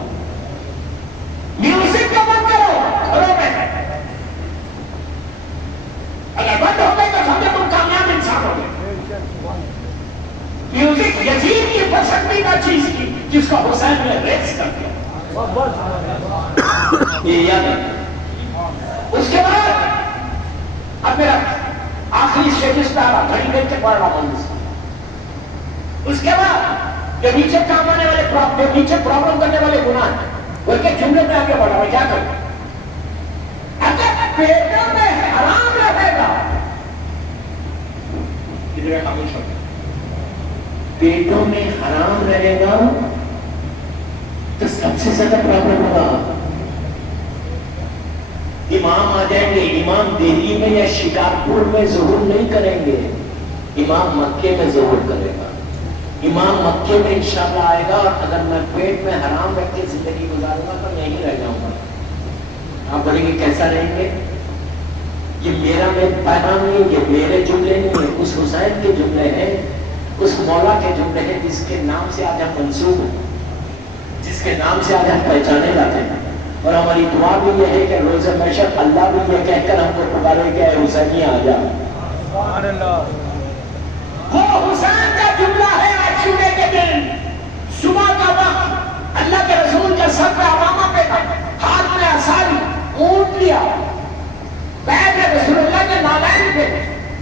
میوزک کا بند کرو گھروں میں. اگر بند ہو گئے تو سمجھے تم کامیاب انسان ہو گئے. میوزک یزید کی پسندیدہ چیز کی جس کو حسین نے ریکس کر دیا. یہ یاد ہے. اس کے بعد اب میرا آخری اسٹیٹس پہ آ رہا, گھڑی دیکھ کے پڑھ رہا ہوں. اس کے بعد جو نیچے کام آنے والے جو نیچے پرابلم کرنے والے گناہ ہیں وہ کے جملے میں آگے بڑھا. میں کیا کروں؟ اگر پیٹوں میں حرام رہے گا, ادھر خاموش ہو, پیٹوں میں حرام رہے گا تو سب سے زیادہ پرابلم ہوگا. امام آ جائیں گے, امام دہلی میں یا شکارپور میں ظہور نہیں کریں گے, امام مکے میں ظہور کرے گا. امام مکے میں انشاءاللہ آئے گا, اور اگر میں پیٹ میں حرام رکھ کے زندگی گزاروں گا تو یہیں رہ جاؤں گا. آپ بولیں گے کیسا رہیں گے؟ یہ میرا میں پیغام نہیں, یہ میرے جملے نہیں ہیں, اس حسین کے جملے ہیں, اس مولا کے جملے ہیں جس کے نام سے آج ہم منسوب ہیں, جس کے نام سے آج ہم پہچانے جاتے ہیں. اور ہماری دعا بھی یہ ہے کہ روز محشر اللہ بھی یہ کہہ کر ہم کو پکارے کہ اے حسینی آ جا. وہ حسین کا جملہ ہے عاشورے کے دن صبح کا وقت, اللہ کے رسول کے سر پہ عمامہ پہ تھا, ہاتھ میں عصاری, اونٹ لیا, بیٹھ گئے رسول اللہ کے نالین پہ,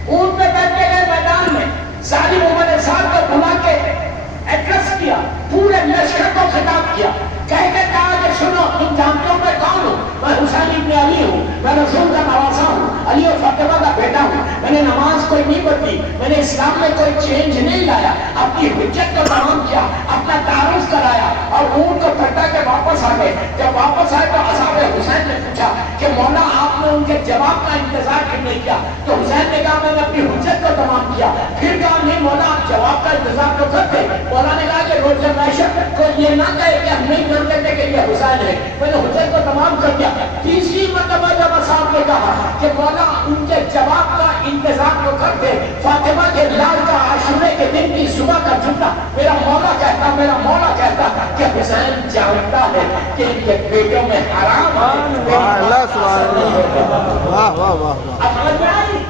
اونٹ پہ بیٹھ کے گئے میدان میں. ساری عمر سال کو بلا کے ایڈریس کیا, پورے لشکر کو خطاب کیا, کہہ کے کہا کہ سنو تم جانتے ہو میں کون ہوں؟ میں حسین ابن علی ہوں, میں رسول کا نواسا ہوں, علی اور فاطمہ کا بیٹا ہوں. میں نے نماز کوئی نہیں پڑھی, میں نے اسلام میں کوئی چینج نہیں لایا, اپنی حجت کو تمام کیا, اپنا تعارف کرایا اور اونٹ کو پھٹا کے واپس آ گئے. جب واپس آئے تو اصحاب حسین نے پوچھا کہ مولا آپ نے ان کے جواب کا انتظار کیوں نہیں کیا؟ تو حسین نے کہا میں نے اپنی حجت کو تمام کیا. پھر کہا نہیں مولا آپ جواب کا انتظار تو کرتے. مولا نے کہا کہ روز محشر کوئی یہ نہ کہے کہ ہم نہیں کرتے تھے کہ یہ حسین ہے, میں نے حجت کو تمام کر دیا. تیسری مرتبہ جب اصحاب نے کہا کہ مولا ان کے جواب کا انتظار تو کرتے, فاطمہ کے لال کا عاشورے کے دن کی صبح کا جملہ میرا مولا کہتا کہ حسین جانتا ہے کہ ان کے بیٹوں میں حرام ہے. اب سمجھ میں آئی؟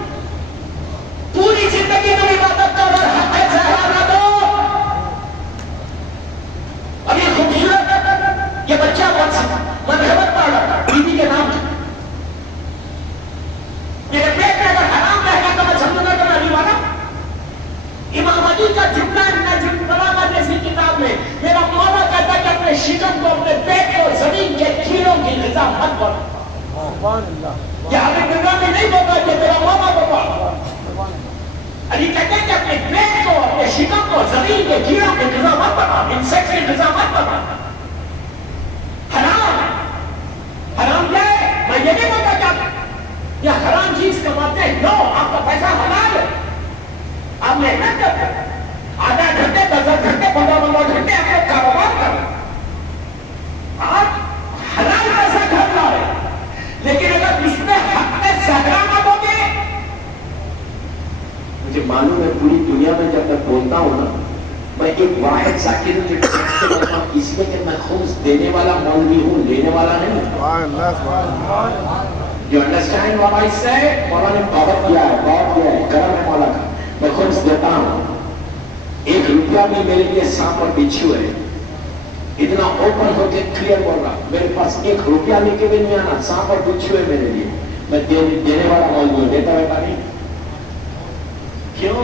پوری زندگی میں عبادت کرو اور حق زہرا نہ دو. اب یہ خوبصورت یہ بچہ مذہبت پڑھ رہا بیوی کے نام سے, میرے پیٹ میں اگر حرام رہے گا تو میں سمجھوں گا کہ میں علی والا. امام علی کا جملہ نجم جیسی کتاب میں میرا مولا کہتا ہے کہ اپنے شکم کو, اپنے پیٹ کو زمین کے کیڑوں کی غذا مت بنا. یہ حضرت نظام میں نہیں بولا, یہ میرا مولا بولا. علی کہتے ہیں کہ اپنے پیٹ کو, اپنے شکم کو زمین کے کیڑوں کی غذا مت بنا, انسیکٹ کی غذا مت بنا. حرام کیا ہے؟ میں یہ نہیں بولتا کیا یہ حرام چیز کماتے ہیں, نو, آپ کا پیسہ حلال ہے, آپ محنت کرتے, آدھا گھنٹے 10 گھنٹے 15 گھنٹے آپ کو کاروبار کر, آپ حلال پیسہ گھر لا رہے. لیکن اگر اس میں حق میں زہرا نہ دو گے, مجھے معلوم ہے پوری دنیا میں جب میں بولتا ہوں نا, میں ایک واحد ذاکر ہوں اس میں کہ میں خمس دینے والا مولوی ہوں, لینے والا نہیں. You understand what I say? مولا نے بہت کیا ہے, کرم ہے مولا کا. میں خمس دیتا ہوں. 1 روپیہ بھی میرے لیے سانپ اور بچھو ہے. اتنا اوپن ہو کے کلیئر بول رہا, میرے پاس 1 روپیہ لے کے بھی نہیں آنا, سانپ اور بچھو ہے میرے لیے. میں دینے والا مولوی ہوں, دیتا رہتا نہیں. کیوں؟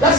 10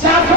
400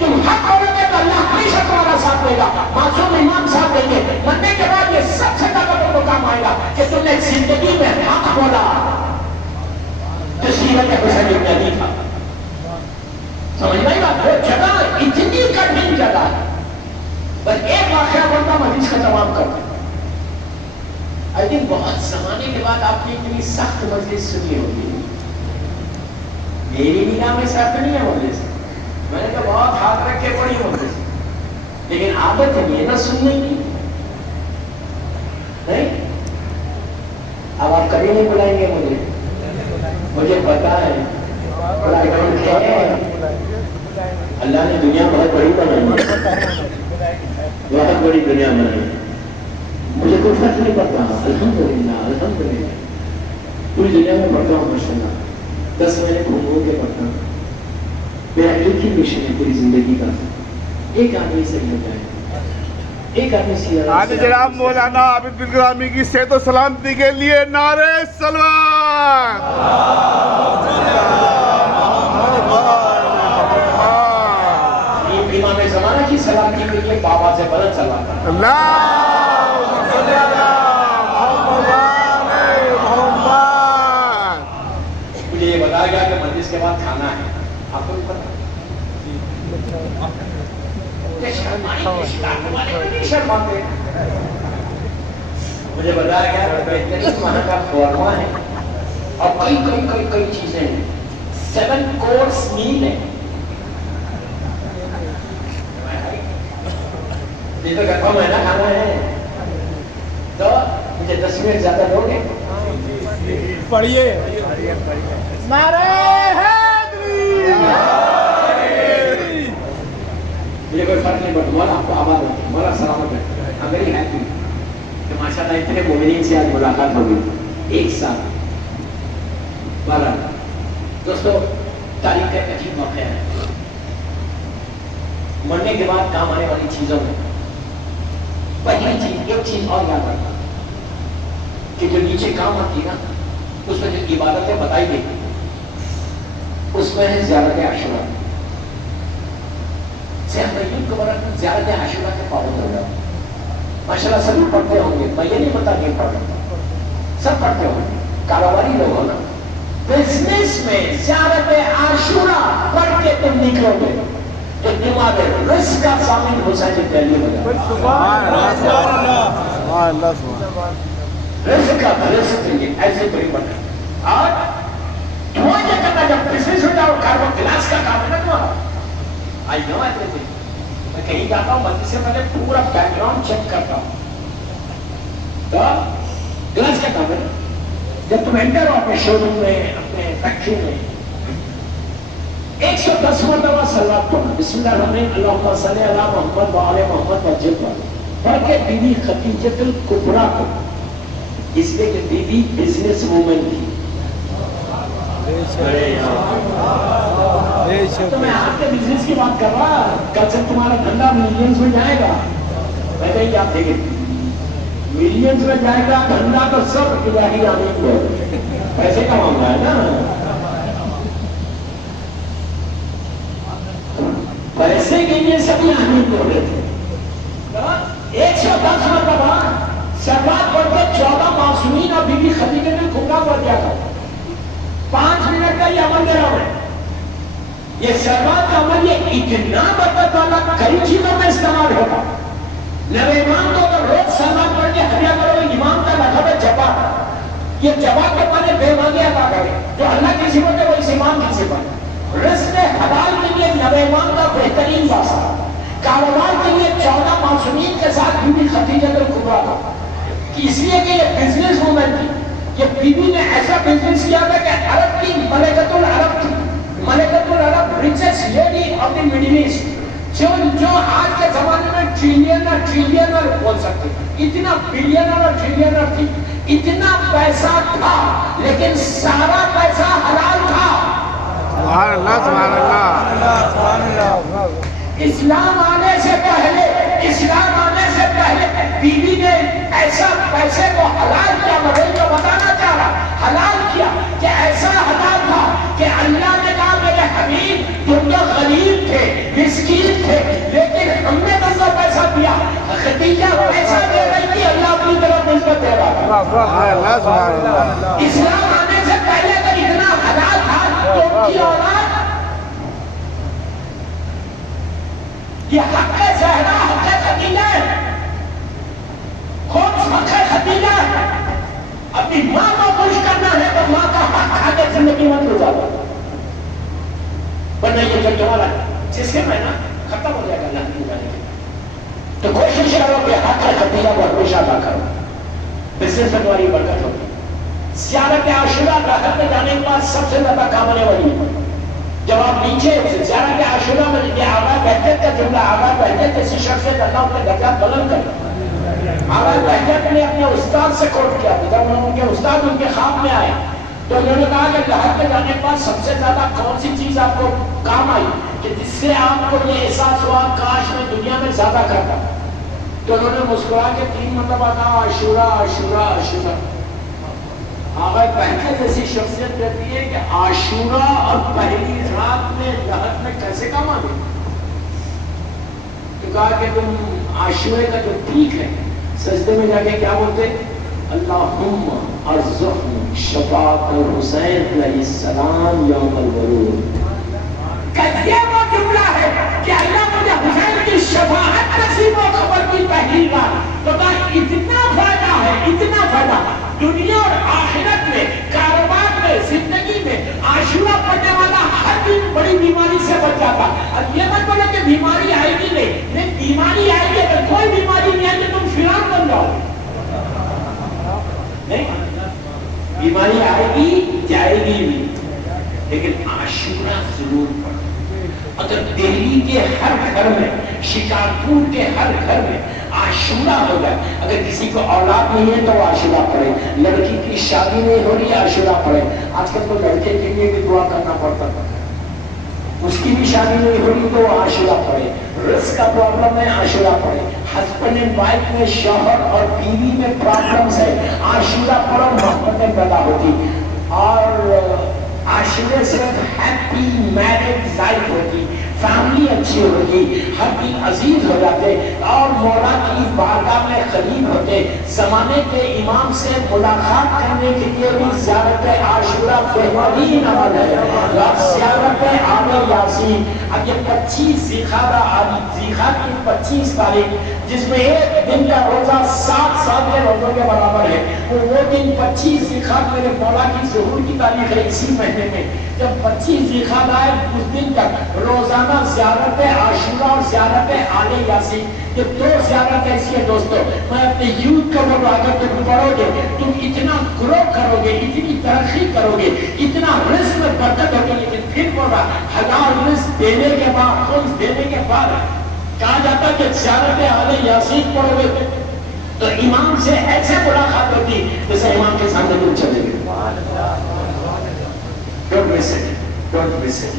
تم حق کرو گے تو اللہ ہمیشہ تمہارا ساتھ دے گا، معصوم امام ساتھ دیں گے، مرنے کے بعد یہ سب سے طاقتور کو کام آئے گا کہ تم نے زندگی میں حق بولا جو سیرت حسین ابن علی تھا. سمجھ نہیں بات؟ وہ جگہ اتنی کٹھن جگہ ہے. بس ایک واقعہ بولتا ہوں حدیث کا تمام کرتا. آئی تھنک بہت زمانے کے بعد آپ نے اتنی سخت مجلس سنی ہوگی. میری نگاہ میں سخت نہیں ہے مجلس، میں نے تو بہت ہاتھ رکھ کے پڑھی مجلس، لیکن عادت نہیں ہے نا سننے کی. نہیں اب آپ کبھی نہیں بلائیں گے مجھے پتا ہے. اللہ نے دنیا بہت بڑی بنائی، بہت بڑی دنیا بنائی. مجھے کوئی فرق نہیں پڑتا، الحمدللہ الحمدللہ پوری دنیا میں پڑھتا ہوں ماشاء اللہ. 10 مہینے گھوم کے پڑھتا ہوں. میرا ایک ہی مشن ہے پوری زندگی کا، ایک آدمی صحیح ہوتا ہے، ایک آدمی سیدھا. آج جناب مولانا عابد بن گرامی کی صحت و سلامتی کے لیے نعرہ سلوات. امام زمانہ کی سلامتی کے لیے بابا سے بلند سلام. مجھے یہ بتایا گیا کہ مجلس کے بعد کھانا ہے، آپ کو بھی پتا؟ مجھے بتایا گیا کہ بہترین وہاں کا قورمہ ہے اور کئی چیزیں ہیں. 7 کورس میل ہے. یہ تو کہتا ہوں میں نا کھانا ہے تو مجھے 10 منٹ زیادہ دو گے؟ پڑھیے نعرہ حیدری. مجھے کوئی فرق نہیں پڑتا. مولا آپ کو آباد ہے، مولا سلامت ہے. I'm very happy کہ ماشاءاللہ اتنے مومنین سے آج ملاقات ہوگی ایک ساتھ. بہرحال دوستو تاریخ کا ایک عجیب واقعہ ہے. مرنے کے بعد کام آنے والی چیزوں میں پہلی چیز، ایک چیز اور یاد رکھنا کہ جو نیچے کام آتی نا اس میں جو عبادتیں بتائی گئی اس میں ہے زیارت عاشورہ. زیارت عاشورہ کے پابند ہو جاؤ. ماشاءاللہ سب پڑھتے ہوں گے، میں یہ نہیں بتا کہ پڑھ رہا ہوں، سب پڑھتے ہوں گے. کاروباری لوگ ہو نا، بزنس میں زیارت عاشورہ پڑھ کے تم نکلو گے تو دماغ رزق کا ضامن حسین دہلی ہو جائے. رزق کا رزق یہ ایسے بڑی بڑا. اور دعا کیا کرنا جب بزنس ہو جاؤ، کارو کلاس کا کام ہے نا تمہارا. آئی نو ایوری تھنگ. میں کہیں جاتا ہوں بندی سے پہلے پورا بیک گراؤنڈ چیک کرتا ہوں. تو کلاس کا کام ہے. جب تم انٹر ہو اپنے شو روم میں، اپنے فیکٹری میں، 110 مرتبہ صلوات پڑھو. بسم اللہ الرحمن الرحیم، اللہم صلی علی محمد و آل محمد وجل پڑھ کے بیوی خدیجہ الکبریٰ کو، اس لیے کہ بیوی بزنس وومن تھی. تو میں آپ کے بزنس کی بات کر رہا، کل سے تمہارا دھندا ملینز میں جائے گا. میں کہیں آپ دیکھیں ملینز میں جائے گا دھندا تو سب الہی آنے کو پیسے کا معاملہ ہے نا. پیسے کے لیے سبھی آنے کو رہے تھے. 110 مرتبہ سربات پڑھ کے 14 معصومین اور بیوی خدیجہ نے کھلا پڑ گیا تھا. 5 منٹ کا یہ عمل دے رہا ہوں. یہ سربات کا عمل یہ اتنا برکت والا کئی چیزوں میں استعمال ہوگا. نبی امام کو اگر روز سلام پڑھ کے ہدیہ کرو، امام کا لقب ہے جواد. یہ جواد کے معنی بے مانگی عطا کرے. جو اللہ کی صفت ہے وہ اس امام کی صفت ہے. رزق حلال کے لیے نبی امام کا بہترین واسطہ. کاروبار کے لیے 14 معصومین کے ساتھ بیوی خدیجہ الکبریٰ تھا. اس لیے کہ یہ بزنس وومن تھی. یہ بیوی نے ایسا بزنس کیا تھا کہ عرب کی ملکۃ العرب تھی. ملکۃ العرب richest lady of the Middle East. جو آج کے زمانے میں ٹریلینر بول سکتے تھے. اتنا بلینر اور ٹریلینر تھی. اتنا پیسہ تھا لیکن سارا پیسہ حلال تھا. سبحان اللہ سبحان اللہ. اسلام آنے سے پہلے بیوی نے ایسا پیسے کو حلال کیا. میں جو بتانا چاہ رہا حلال کیا کہ ایسا حلال تھا کہ اللہ نے کہا میرے حبیب تم تو غریب تھے، مسکین پیسہ دے رہی تھی، اللہ اپنی طرف نسبت دے رہا تھا. اللہ سبحان اللہ. اسلام آنے سے پہلے تو اتنا حلال تھا تو ان کی اولاد یہ حق زہرا حق خدیجہ خود فخر خدیجہ اپنی ماں کو خوش کرنا ہے تو ماں کا حق کھا کے زندگی مت گزارو. ورنہ یہ جو جوڑا ہے جس کے مہینہ ختم ہو جائے گا اللہ کی جانے کے، تو کوشش کرو کہ حق خدیجہ کو ہمیشہ ادا کرو. بزنس میں تمہاری برکت ہوگی. زیارت عاشورہ راحت میں جانے کے بعد سب سے زیادہ کام آنے والی ہے. جب آپ نیچے زیارت عاشورہ میں یہ آغا بہجت کا جملہ، آغا بہجت جیسی شخصیت اللہ اپنے درجات بلند کر. آغا بہجت نے اپنے استاد سے کوٹ کیا. جب ان کے استاد ان کے خواب میں آئے تو انہوں نے کہا کہ راحت میں جانے کے بعد سب سے زیادہ کون سی چیز آپ کو کام آئی کہ جس سے آپ کو یہ احساس ہوا کاش میں دنیا میں زیادہ کرتا. تو انہوں نے مسکرا کے 3 مرتبہ کہا عاشورہ عاشورہ عاشورہ. آغا بہجت جیسی شخصیت کہتی ہے کہ عاشورہ اور پہلی رات میں راحت میں کیسے کام آ گئی؟ تو کہا کہ تم عاشورے کا جو پیک ہے سجدے میں جا کے کیا بولتے؟ اللہم ارزقنی شفاعت الحسین علیہ السلام یوم الورود. یہ وہ جملہ ہے کہ اللہ مجھے حسین کی شفاعت نصیب و خبر کی پہلی رات. تو کہا اتنا فائدہ ہے، اتنا فائدہ دنیا اور آخرت میں، کاروبار میں، زندگی میں. عاشورہ پڑھنے والا ہر دن بڑی بیماری سے بچ جاتا. اب یہ مت بولے کہ بیماری آئے گی نہیں، بیماری آئے گی. اگر کوئی بیماری نہیں آئے تو تم فرعون بن جاؤ. نہیں، بیماری آئے گی جائے گی بھی، لیکن عاشورہ ضرور پڑھو. اگر دہلی کے ہر گھر میں، شکارپور کے ہر گھر میں عاشورہ ہوگا. اگر کسی کو اولاد نہیں ہے تو وہ عاشورہ پڑھے. لڑکی کی شادی نہیں ہو رہی ہے عاشورہ پڑھے. آج کل تو لڑکے کے لیے بھی دعا کرنا پڑتا تھا، اس کی بھی شادی نہیں ہو رہی تو وہ عاشورہ پڑھے. رزق کا پرابلم ہے عاشورہ پڑھے. ہسبینڈ اینڈ وائف میں، شوہر اور بیوی میں پرابلمس ہے، عاشورہ پڑھو، محبتیں پیدا ہوتی. اور عاشورے سے ہیپی میرڈ لائف ہوتی، فیملی اچھی ہوگی، ہر دن عزیز ہو جاتے اور مولا کی بارگاہ میں قریب ہوتے. زمانے کے امام سے ملاقات کرنے کے لیے بھی زیارت عاشورہ بہترین عمل ہے. زیارت آل یاسین. اب یہ 25 ذیقعدہ ذیقعدہ کی 25 تاریخ جس میں ایک دن کا روزہ 7 سال کے روزوں کے برابر ہے، وہ دن 25 ذیقعدہ میرے مولا کی ظہور کی تاریخ ہے اسی مہینے میں. جب 25 ذیقعدہ آئے اس دن تک روزانہ زیارت عاشورہ اور زیارت آل یاسین. یہ 2 زیارت ایسی ہے دوستو. میں اپنے یوتھ کو بولوں اگر تم پڑھو گے تم اتنا گرو کرو گے، اتنی ترقی کرو گے، اتنا رزق میں برکت ہوگی. لیکن پھر بولا حلال رزق دینے کے بعد، خمس دینے کے بعد کہا جاتا ہے کہ زیارت آل یاسین پڑھو گے تو امام سے ایسے ملاقات ہوتی جیسے امام کے سامنے تم چلے گئے. Don't miss it, don't miss it.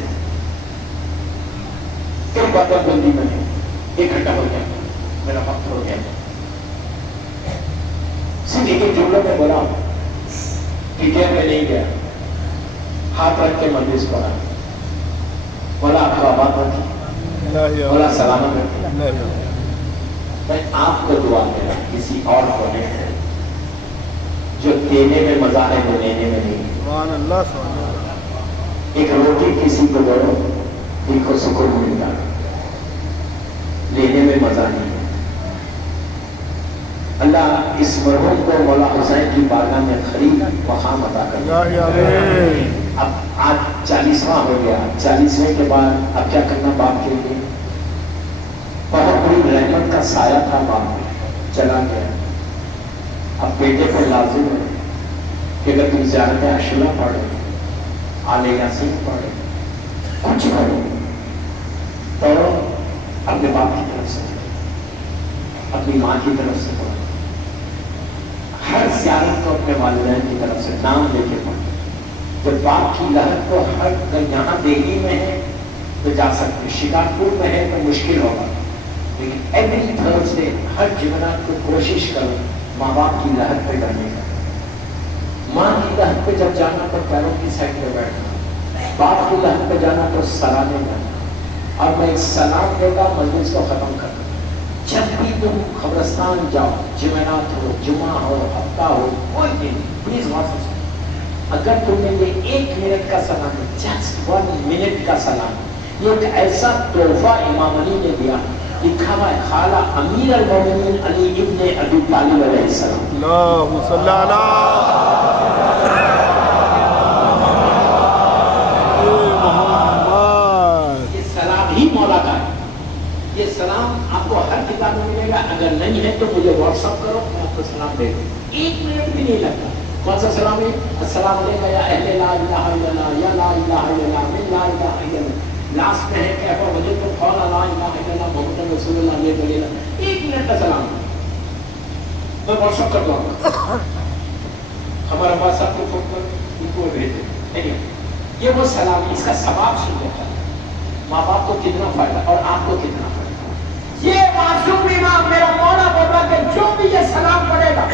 کئی باتیں بندی میں 1 گھنٹہ ہو گیا، میرا وقت ہو گیا. صرف ایک جملوں میں بولا ٹیچر میں نہیں گیا، ہاتھ رکھ کے مجلس پڑھا. بولا آپ کو آباد رکھی، بولا سلامت رکھی. میں آپ کو دعا دے رہا کسی اور کو نہیں، جو دینے میں مزہ ہے وہ لینے میں نہیں. ایک روٹی کسی کو دو دل کو سکون ملتا، لینے میں مزہ نہیں ہے. اللہ اس مرحوم کو مولا حسین کی بارگاہ میں خرید مقام عطا کر. اب آج 40واں ہو گیا. 40ویں کے بعد اب کیا کرنا باپ کے لیے؟ بہت بڑی رحمت کا سایہ تھا باپ میں، چلا گیا. اب بیٹے کو لازم ہے کہ اگر تم زیارت عاشورہ پڑھو، آل یاسین پڑھو، کچھ پڑھو تو اپنے باپ کی طرف سے، اپنی ماں کی طرف سے پڑھو. ہر زیارت کو اپنے والدین کی طرف سے نام لے کے پڑھو. جب باپ کی لہر کو ہر یہاں دہلی میں ہے تو جا سکتے، شکارپور میں ہے تو مشکل ہوگا، لیکن ایوری تھرسڈے ہر جمعرات کو کوشش کرو ماں باپ کی لہر پہ جانے کا. ماں کی لہر پہ جب جانا تو پیروں کی سائڈ پہ بیٹھنا، باپ کی لہر پہ جانا تو سلانے جانا. اور میں ایک سلام دے گا مجلس کو ختم کرنا. جب بھی تم قبرستان جاؤ، جمعرات ہو، جمعہ ہو، ہفتہ ہو، کوئی دن، پلیز واپس اگر تم نے یہ 1 منٹ کا سلام ہے، جسٹ 1 منٹ کا سلام، یہ ایک ایسا تحفہ امام علی نے دیا، لکھا ہوا ہے خالہ امیر المومنین علی ابن ابی طالب علیہ السلام، اللہم صلی محمد. یہ سلام ہی مولا کا ہے. یہ سلام آپ کو ہر کتاب میں ملے گا، اگر نہیں ہے تو مجھے واٹس ایپ کرو، میں آپ کو سلام دے دوں. 1 منٹ بھی نہیں لگتا. کون سا سلام ہے؟ السلام علیکم یا اہل لا الہ الا اللہ یا لا الہ الا اللہ من لا الہ الا اللہ. لاسٹ میں ہے کہ ابا مجھے تو قول لا الہ الا اللہ محمد رسول اللہ یہ بولے گا. 1 منٹ کا سلام میں واٹس ایپ کر دوں گا. ہمارا واٹس ایپ کو فون کر ان کو بھیج دیں. یہ وہ سلام ہے، اس کا ثواب سن لیتا ہے. ماں باپ کو کتنا فائدہ اور آپ کو کتنا فائدہ. یہ معصوم امام میرا مولا بول رہا کہ جو بھی یہ سلام پڑھے گا،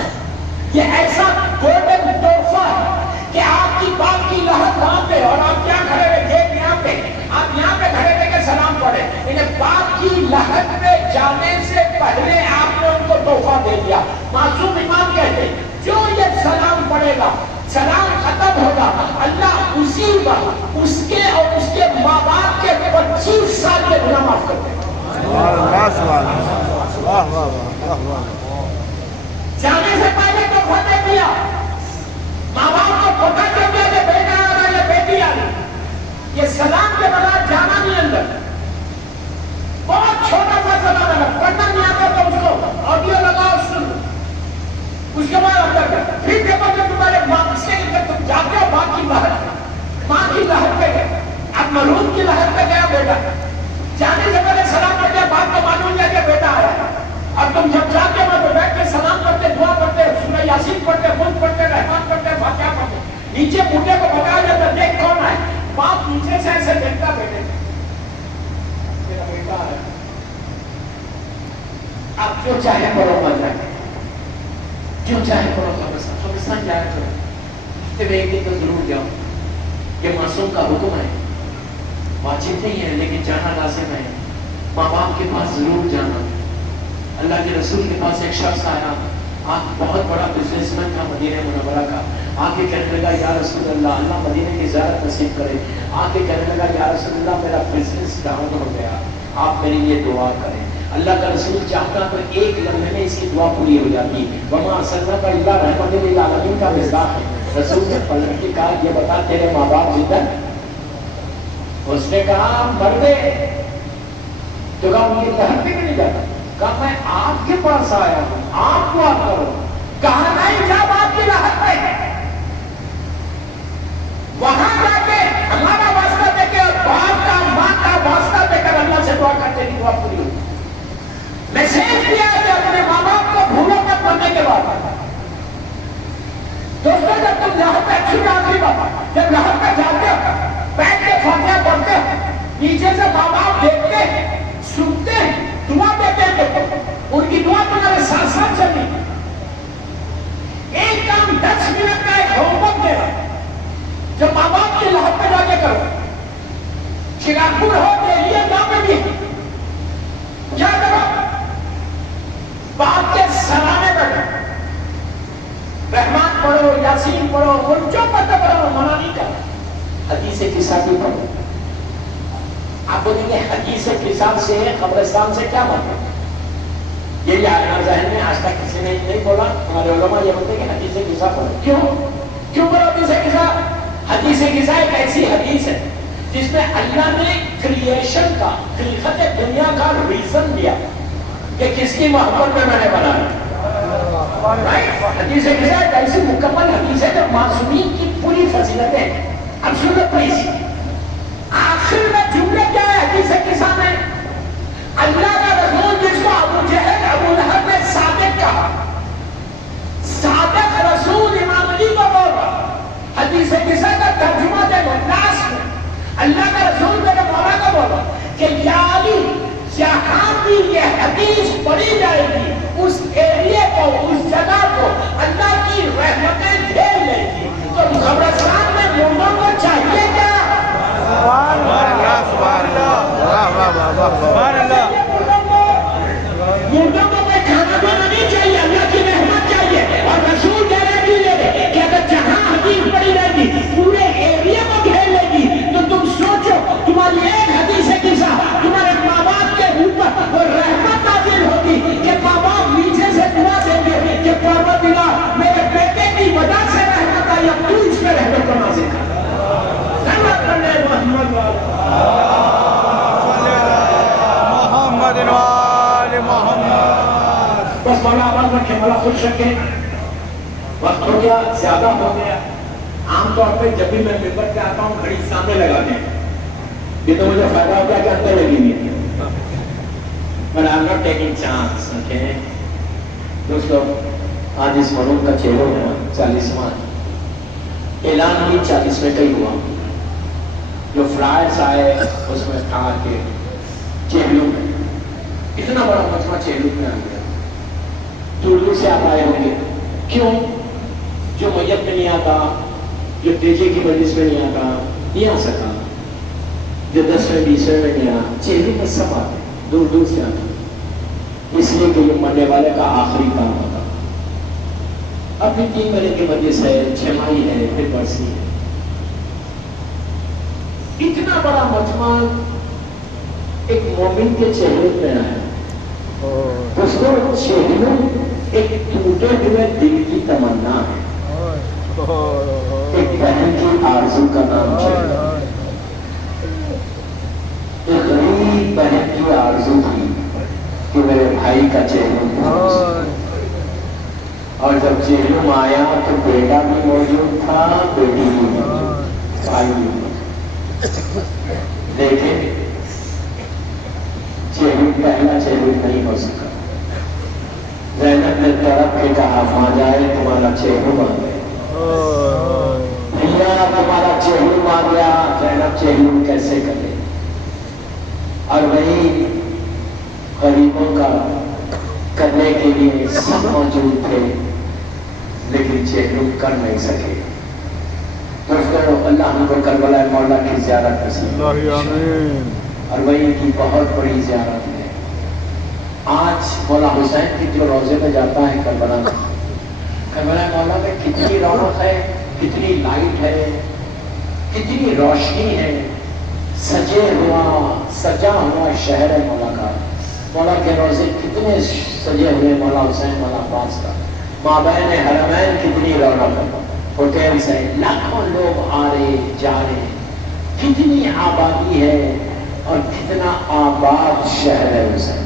یہ ایسا گولڈن تحفہ ہے کہ آپ کی باپ کی لہر وہاں پہ اور آپ یہاں کھڑے ہوئے گیٹ یہاں پہ، آپ یہاں پہ کھڑے رہ کے سلام پڑھے، انہیں باپ کی لہر پہ جانے سے پہلے آپ نے ان کو تحفہ دے دیا. معصوم امام کہتے ہیں جو یہ سلام پڑھے گا، سلام ختم ہوگا، اللہ اسی وقت اس کے اور اس کے ماں باپ کے 25 سال کے گناہ معاف کرتے ہیں. جانے سے پہلے تو فتح دیا، ماں باپ کو پتہ چل گیا کہ بیٹا آ رہا ہے بیٹی آ رہی. یہ سلام کے بغیر جانا نہیں اندر. بہت چھوٹا سا سلام ہے، پڑھنا نہیں آتا تو اس کو آڈیو لگاؤ سن، اس کے بعد اندر کر. پھر دیکھو کہ تمہارے ماں سے تم جاتے ہو ماں کی لہر پہ گئے. اب مرحوم کی لہر پہ گیا بیٹا، جانے سے پہلے سلام کرتے بات تو معلوم ہے کہ بیٹا آیا. اب تم جب جاتے وہاں پہ بیٹھ کے سلام کرتے، دعا کرتے، سورہ یاسین پڑھتے، ملک پڑھتے، رحمان پڑھتے، فاتحہ پڑھتے، نیچے بوٹے کو بتایا جاتا دیکھ کون ہے. باپ نیچے سے ایسے دیکھتا بیٹے میرا بیٹا آیا. آپ جو چاہے پڑھو مت رکھے، جو چاہے پڑھو قبرستان جایا کرو. ہفتے میں 1 دن تو ضرور جاؤ. یہ معصوم کا حکم ہے، واجب نہیں ہے لیکن جانا لازم ہے. ماں باپ کے پاس ضرور جانا. اللہ کے رسول کے پاس ایک شخص آیا، آپ بہت بڑا بزنس مین تھا مدینہ منورہ کا. آ کے کہنے لگا یا رسول اللہ، اللہ مدینہ کی زیارت نصیب کرے. آ کے کہنے لگا یا رسول اللہ میرا بزنس ڈاؤن ہو گیا، آپ میرے لیے دعا کریں. اللہ کا رسول چاہتا تو 1 لمحے میں اس کی دعا پوری ہو جاتی. وما ارسلناک الا رحمۃ للعالمین کا مصداق ہے. رسول نے پلٹ کے کہا یہ بتا تیرے ماں باپ زندہ؟ اس نے کہا مر گئے. تو کہا مجھے لہر پہ نہیں جاتا. کہا میں آپ کے پاس آیا ہوں، آپ دعا کرو. کہا نہیں جب آپ کی لہر پہ وہاں جا کے ہمارا واسطہ دے کے باپ کا ماں کا واسطہ دے کر اللہ سے دعا کرتے کی دعا پوری ہوئی. میسج دیا کہ اپنے ماں باپ کو بھولو مت مرنے کے بعد. دوستوں جب تم لہر پہ اچھی آخری بات، جب لہر پہ جاتے ہو بیٹھ کے فاتحہ پڑھتے ہو، نیچے سے ماں باپ دیکھتے سنتے دعا دیتے ہیں، ان کی دعا تمہارے ساتھ ساتھ چلنی. ایک کام 10 منٹ کا ایک ہوم ورک دے رہا جو ماں باپ کی لہر پہ جا کے کرو. شراکپور ہو دہلی گاؤں میں بھی کیا کرو، باپ کے سرانے بیٹھو، رحمان پڑھو، یاسین پڑھو، ملک جو پڑھتے پڑھو، منع نہیں کرو. حدیث قصہ بھی پڑھو. آپ بولیں گے حدیث قصہ سے قبرستان سے کیا مطلب؟ یہ یہاں ذہن میں آج تک کسی نے نہیں بولا. ہمارے علماء یہ بولتے ہیں کہ حدیث قصہ پڑھو. کیوں بولو حدیث قصہ؟ حدیث قصہ ایک ایسی حدیث ہے جس میں اللہ نے کریشن کا، خلقت دنیا کا ریزن دیا کہ کس کی محبت میں نے بنایا. حدیث قصہ ایک ایسی مکمل حدیث ہے جو معصومین کی پوری فضیلتیں ہیں. اب سنو پلیز، آخر میں جملے کیا ہے حدیث قصہ میں؟ اللہ کا رسول جس کو ابو جہل ابو لہب نے صادق کہا، صادق رسول امام علی کو بول رہا. حدیث قصہ کا ترجمہ دیکھو، لاسٹ میں اللہ کا رسول میرے مولا کو بول رہا کہ یا علی جہاں بھی یہ حدیث پڑھی جائے گی اس ایریے کو، اس جگہ کو اللہ کی رحمتیں گھیر لے گی. تو قبرستان میں لوگوں کو چاہیے کیا؟ سبحان اللہ، سبحان اللہ، واہ واہ واہ واہ، سبحان اللہ. یہ مولا آواز رکھے، مولا خوش رکھے. وقت ہو گیا، زیادہ ہو گیا. عام طور پہ جب بھی میں ممبر پہ آتا ہوں گھڑی سامنے لگا دیں، یہ تو مجھے فائدہ ہو گیا کہ اندر لگی ہوئی ہے. But I'm not taking chance, okay? دوستو، آج اس ملک کا چہرہ ہے 40واں اعلان بھی 40ویں کا ہی ہوا. جو فلائرز آئے اس میں کہا کہ چہلم میں اتنا بڑا مجمع چہلم میں آ گیا. دور دور سے آپ آئے ہوں گے. کیوں؟ جو میت میں نہیں آتا، جو تیجے کی مجلس میں نہیں آتا، نہیں آ سکا. جو 10ویں 20ویں میں نہیں آیا، چہلم میں سب آتے، دور دور سے آتا. اس لیے کہ یہ مرنے والے کا آخری کام ہوتا. ابھی 3 مہینے کی مجلس ہے، 6 ماہی ہے، پھر برسی ہے. اتنا بڑا مجمع ایک مومن کے چہرے پہ آیا. اس کو چہرے ایک ٹوٹے ہوئے دل کی تمنا ہے، ایک بہن کی آرزو کا نام چہرہ. ایک غریب بہن کی آرزو تھی کہ میرے بھائی کا چہرہ. اور جب چہرم آیا تو بیٹا بھی موجود تھا، بیٹی بھی موجود، بھائی بھی موجود. دیکھیں چہرم پہلا چہرم نہیں ہو سکا. زینب نے تڑپ کے کہا ماں جائے تمہارا چہرم آ گیا. بھیا تمہارا چہرم آ گیا. زینب چہرم کیسے کرے؟ اور وہی غریبوں کا کرنے کے لیے سب موجود تھے، لیکن چہرم کر نہیں سکے. دوستو، اللہ ہم کو کربلا مولا کی زیارت نصیب فرمائے، اور وہی کی بہت بڑی زیارت ہے. آج مولا حسین کی جو روزے میں جاتا ہے کربلا میں، کربلا مولا میں کتنی رونق ہے، کتنی لائٹ ہے، کتنی روشنی ہے. سجا ہوا شہر ہے مولا کا. مولا کے روزے کتنے سجے ہوئے، مولا حسین مولا عباس کا. مابین حرمین کتنی رونق ہے. ہوٹل سے لاکھوں لوگ آ رہے جا رہے. کتنی آبادی ہے اور کتنا آباد شہر ہے حسین.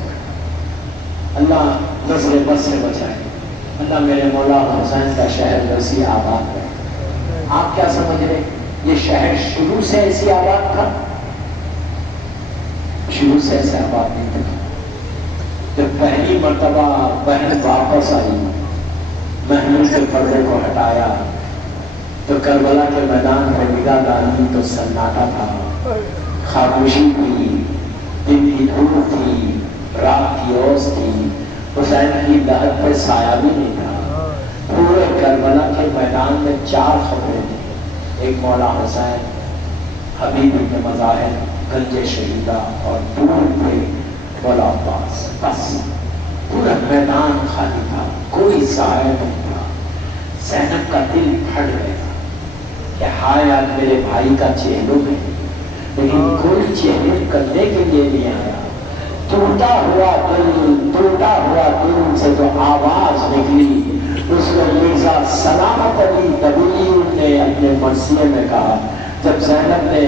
اللہ نظر بد سے بچائے. اللہ میرے مولا حسین کا شہر ویسی آباد ہے. آپ کیا سمجھ رہے؟ یہ شہر شروع سے ایسی آباد تھا؟ شروع سے ایسے آباد نہیں تھا. جب پہلی مرتبہ بہن واپس آئی، محمود کے پردے کو ہٹایا تو کربلا کے میدان میں نگاہ ڈالی تو سناٹا تھا، خاموشی تھی، دن کی دھوپ تھی، رات کی اوس تھی. حسین کی لہر پہ سایہ بھی نہیں تھا. پورے کربلا کے میدان میں 4 خبریں تھیں. ایک مولا حسین، حبیب کے مظاہر، گنج شہیدہ، اور دور پہ مولا عباس. بس پورا میدان خالی تھا، کوئی سایہ نہیں تھا. زینب کا دل پھٹ گیا کہ ہائے آج میرے بھائی کا چہرم ہے، لیکن کوئی چہرم کرنے کے لیے نہیں آیا. ٹوٹا ہوا دل سے جو آواز نکلی اس کو مرزا سلامت علی دبیلی نے اپنے مرثیے میں کہا. جب زینب نے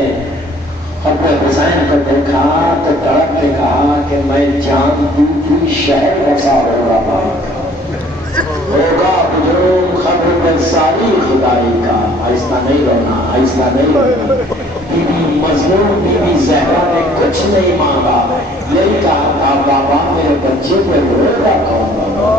قبر حسین کو دیکھا تو تڑپ کے کہا کہ میں جانتی تھی شہر بسا ہوگا بھائی کا، ہوگا ہجوم خبر میں ساری خدائی کا. آہستہ نہیں رونا، آہستہ نہیں رونا. بی بی مظلوم بی بی زہرا نے کچھ نہیں مانگا، یہی کہا تھا بابا میرے بچے پہ روئے گا کون بابا.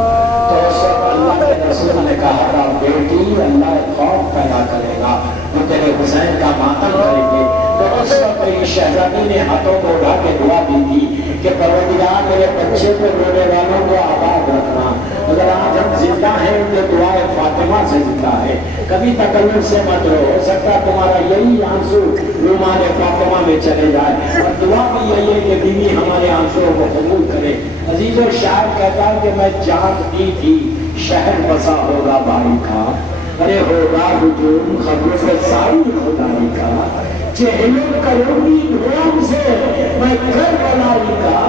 تو اس وقت اللہ کے رسول نے کہا تھا بیٹی اللہ خوف پیدا کرے گا، وہ تیرے حسین کا ماتم کریں گے. تو اس وقت میری شہزادی نے ہاتھوں کو اٹھا کے دعا دی تھی کہ پروردگار میرے بچے پہ رونے والوں کو آباد رکھنا. اگر آج ہم زندہ ہیں تو دعائے فاطمہ سے زندہ ہے. کبھی تکلف سے مت رو، ہو سکتا ہے تمہارا یہی آنسو رومان فاطمہ میں چلے جائے. اور دعا بھی یہی ہے کہ بیوی ہمارے آنسو کو قبول کرے. عزیز و شاعر کہتا ہے کہ میں جانتی تھی شہر بسا ہوگا بھائی کا، ارے ہوگا ہجوم خبروں سے ساری خدائی کا. چہلم کروں گی دھوم سے میں کربلائی کا،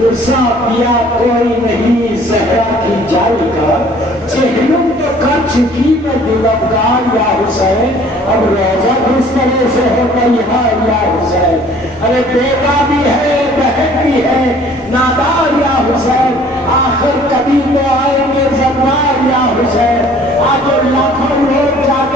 عرصہ پیا کوئی نہیں زہرا کی جائی کا. چہلم تو کر چکی میں دلبگار یا حسین، اب روزہ کس طرح سے ہو گئی ہے یا حسین. ارے بیٹا بھی ہے بہن بھی ہے نادار یا حسین، آخر کبھی تو آئیں گے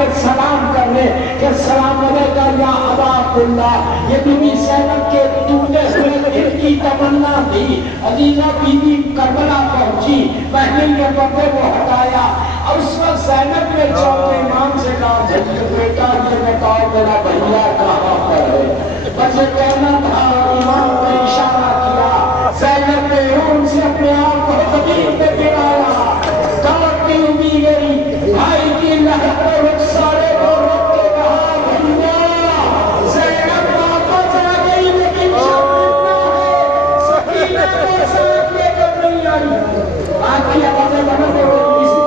کے سلام کر لے کہ السلام علیکم یا ابا عبداللہ. یہ بی بی زینب کے ٹوٹے ہوئے دل کی تمنا تھی. عزیزہ بی بی کربلا پہنچی, پہلے یہ پردے کو ہٹایا اور اس وقت زینب نے چوتھے امام سے کہا بیٹا یہ بتاؤ میرا بھیا کہاں پر ہے. بس یہ کہنا تھا, امام نے اشارہ کیا. زینب نے ان سے اپنے آپ کو زمین پہ گرایا, کانپتی ہوئی گئی. بھائی کی لہر پہ رخسارے کو رکھ کے کہا بھیا زینب واپس آ گئی لیکن شرمندہ ہے, سکینہ کو ساتھ لے کر نہیں آئی. باقی آوازیں بڑھتے ہوئے اسی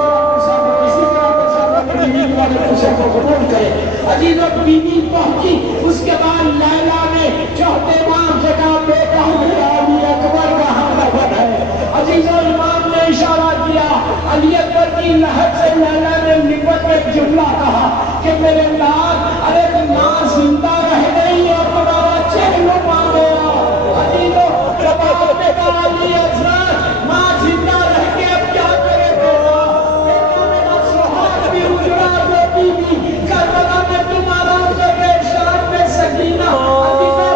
طرح بیوی والے اسے کو قبول کرے. عزیزوں بیوی پہنچی, اس کے بعد لیلا نے چوتھے امام سے کہا بیٹا علی اکبر کہاں دفن ہے. عزیزوں امام نے اشارہ کیا, علی اکبر کی لہر سے لیلا نے لپٹ کے جملہ کہا کہ میرے لال ارے ماں زندہ رہ گئی اور تمہارا چہرہ پا گیا. عزیزوں جب آپ نے کہا علی حضرت ماں زندہ رہ کے اب کیا کرے بیٹا, بیٹا میرا سہاگ بھی اجڑا روتی بھی کربلا میں تمہارا ذکر شام میں سکینہ. عزیزوں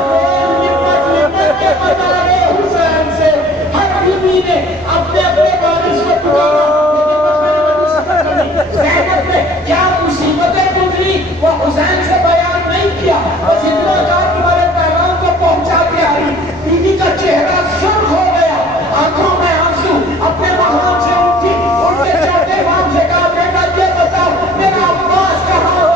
لپٹ کے بتا رہے حسین سے ہر بیوی نے اپنے اپنے وارث کو پکارا. زینب نے کیا مصیبتیں گزری وہ حسین سے بیان نہیں کیا, بس اتنا کہا تمہارے پیغام کو پہنچا کے آئی. بیوی کا چہرہ سرخ ہو گیا, آنکھوں میں آنسو. اپنے مقام سے اٹھی, ان کے چوتھے امام سے کہا بیٹا یہ بتاؤ میرا عباس کہاں.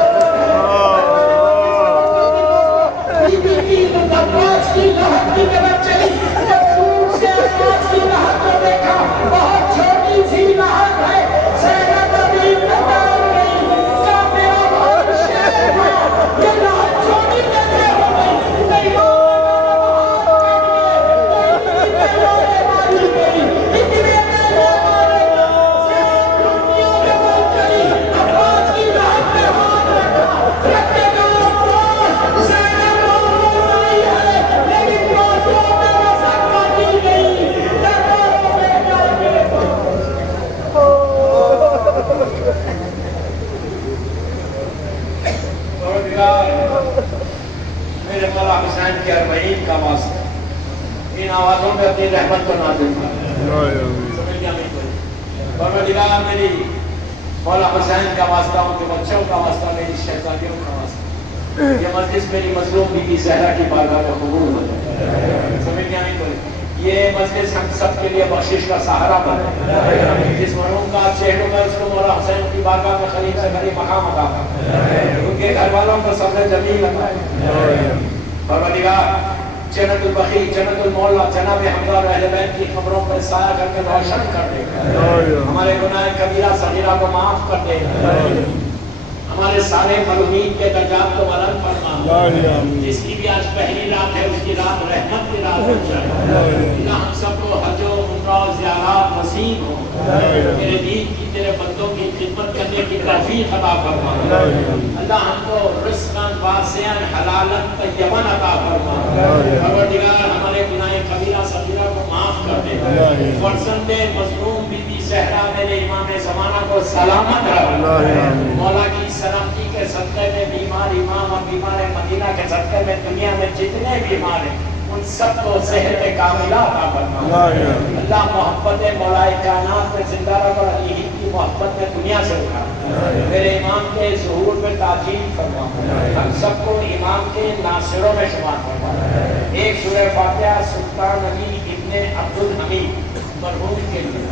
بیوی کی عباس کی لہر کی طرف چلی. جب دور سے عباس کی لہر کو دیکھا, بہت چھوٹی سی لہر ہے. زینب ابھی بتا گئی کہ میرا بھائی شیر تھا, یہ لہر چھوٹی کیسے ہو گئی. نہیں ہو میرے مولا حسین کی اربعین کا واسطہ ان آوازوں میں اپنی رحمت کو نازل فرما. پروردگار میری مولا حسین کا واسطہ, ان کے بچوں کا واسطہ, میری شہزادیوں کا واسطہ, یہ مجلس میری مظلوم بی بی زہرا کی بارگاہ میں قبول ہو جائے. سمجھ گیا نہیں کوئی. یہ مجلس ہم سب کے لیے بخشش کا سہارا بنے. جس مرحوم کا چہروں میں اس کو مولا حسین کی بارگاہ میں قریب سے قریب مقام عطا فرمائے, ان کے گھر والوں کو صبر جمیل عطا فرمائے. پروردگار جنت البقیع, جنت المولا, جناب حمزہ اور اہل بیت کی قبروں پر سایہ کر کے روشن کر دے. ہمارے گناہ کبیرہ صغیرہ کو معاف کر دے. ہمارے سارے مرحومین کے درجات کو بلند فرما. جس کی بھی آج پہلی رات ہے اس کی رات رحمت کی رات ہو جائے. اللہ ہم سب کو حج و عمرہ و زیارات نصیب ہو. تیرے دین کی, تیرے بندوں کی خدمت کرنے کی توفیق عطا فرما. اللہ ہم کو رزقاً واسعاً حلالاً طیباً عطا فرما. پروردگار ہمارے گناہ کبیرہ صغیرہ کو معاف کر دے. فرزند مظلوم بی بی زہرا میرے امام زمانہ کو سلامت رکھ. مولا کی سلامتی کے صدقے میں بیمار امام اور بیمار مدینہ کے صدقے میں دنیا میں جتنے بیمار ہیں ان سب کو صحت کاملہ عطا فرما. اللہ محبت مولا کائنات میں زندہ رکھ اور علی کی محبت میں دنیا سے اٹھا. میرے امام کے ظہور میں تاجیل فرما. ہم سب کو امام کے ناصروں میں شمار فرما. ایک سورہ فاتحہ سلطان علی ابن عبد الحمید مرحوم کے لیے.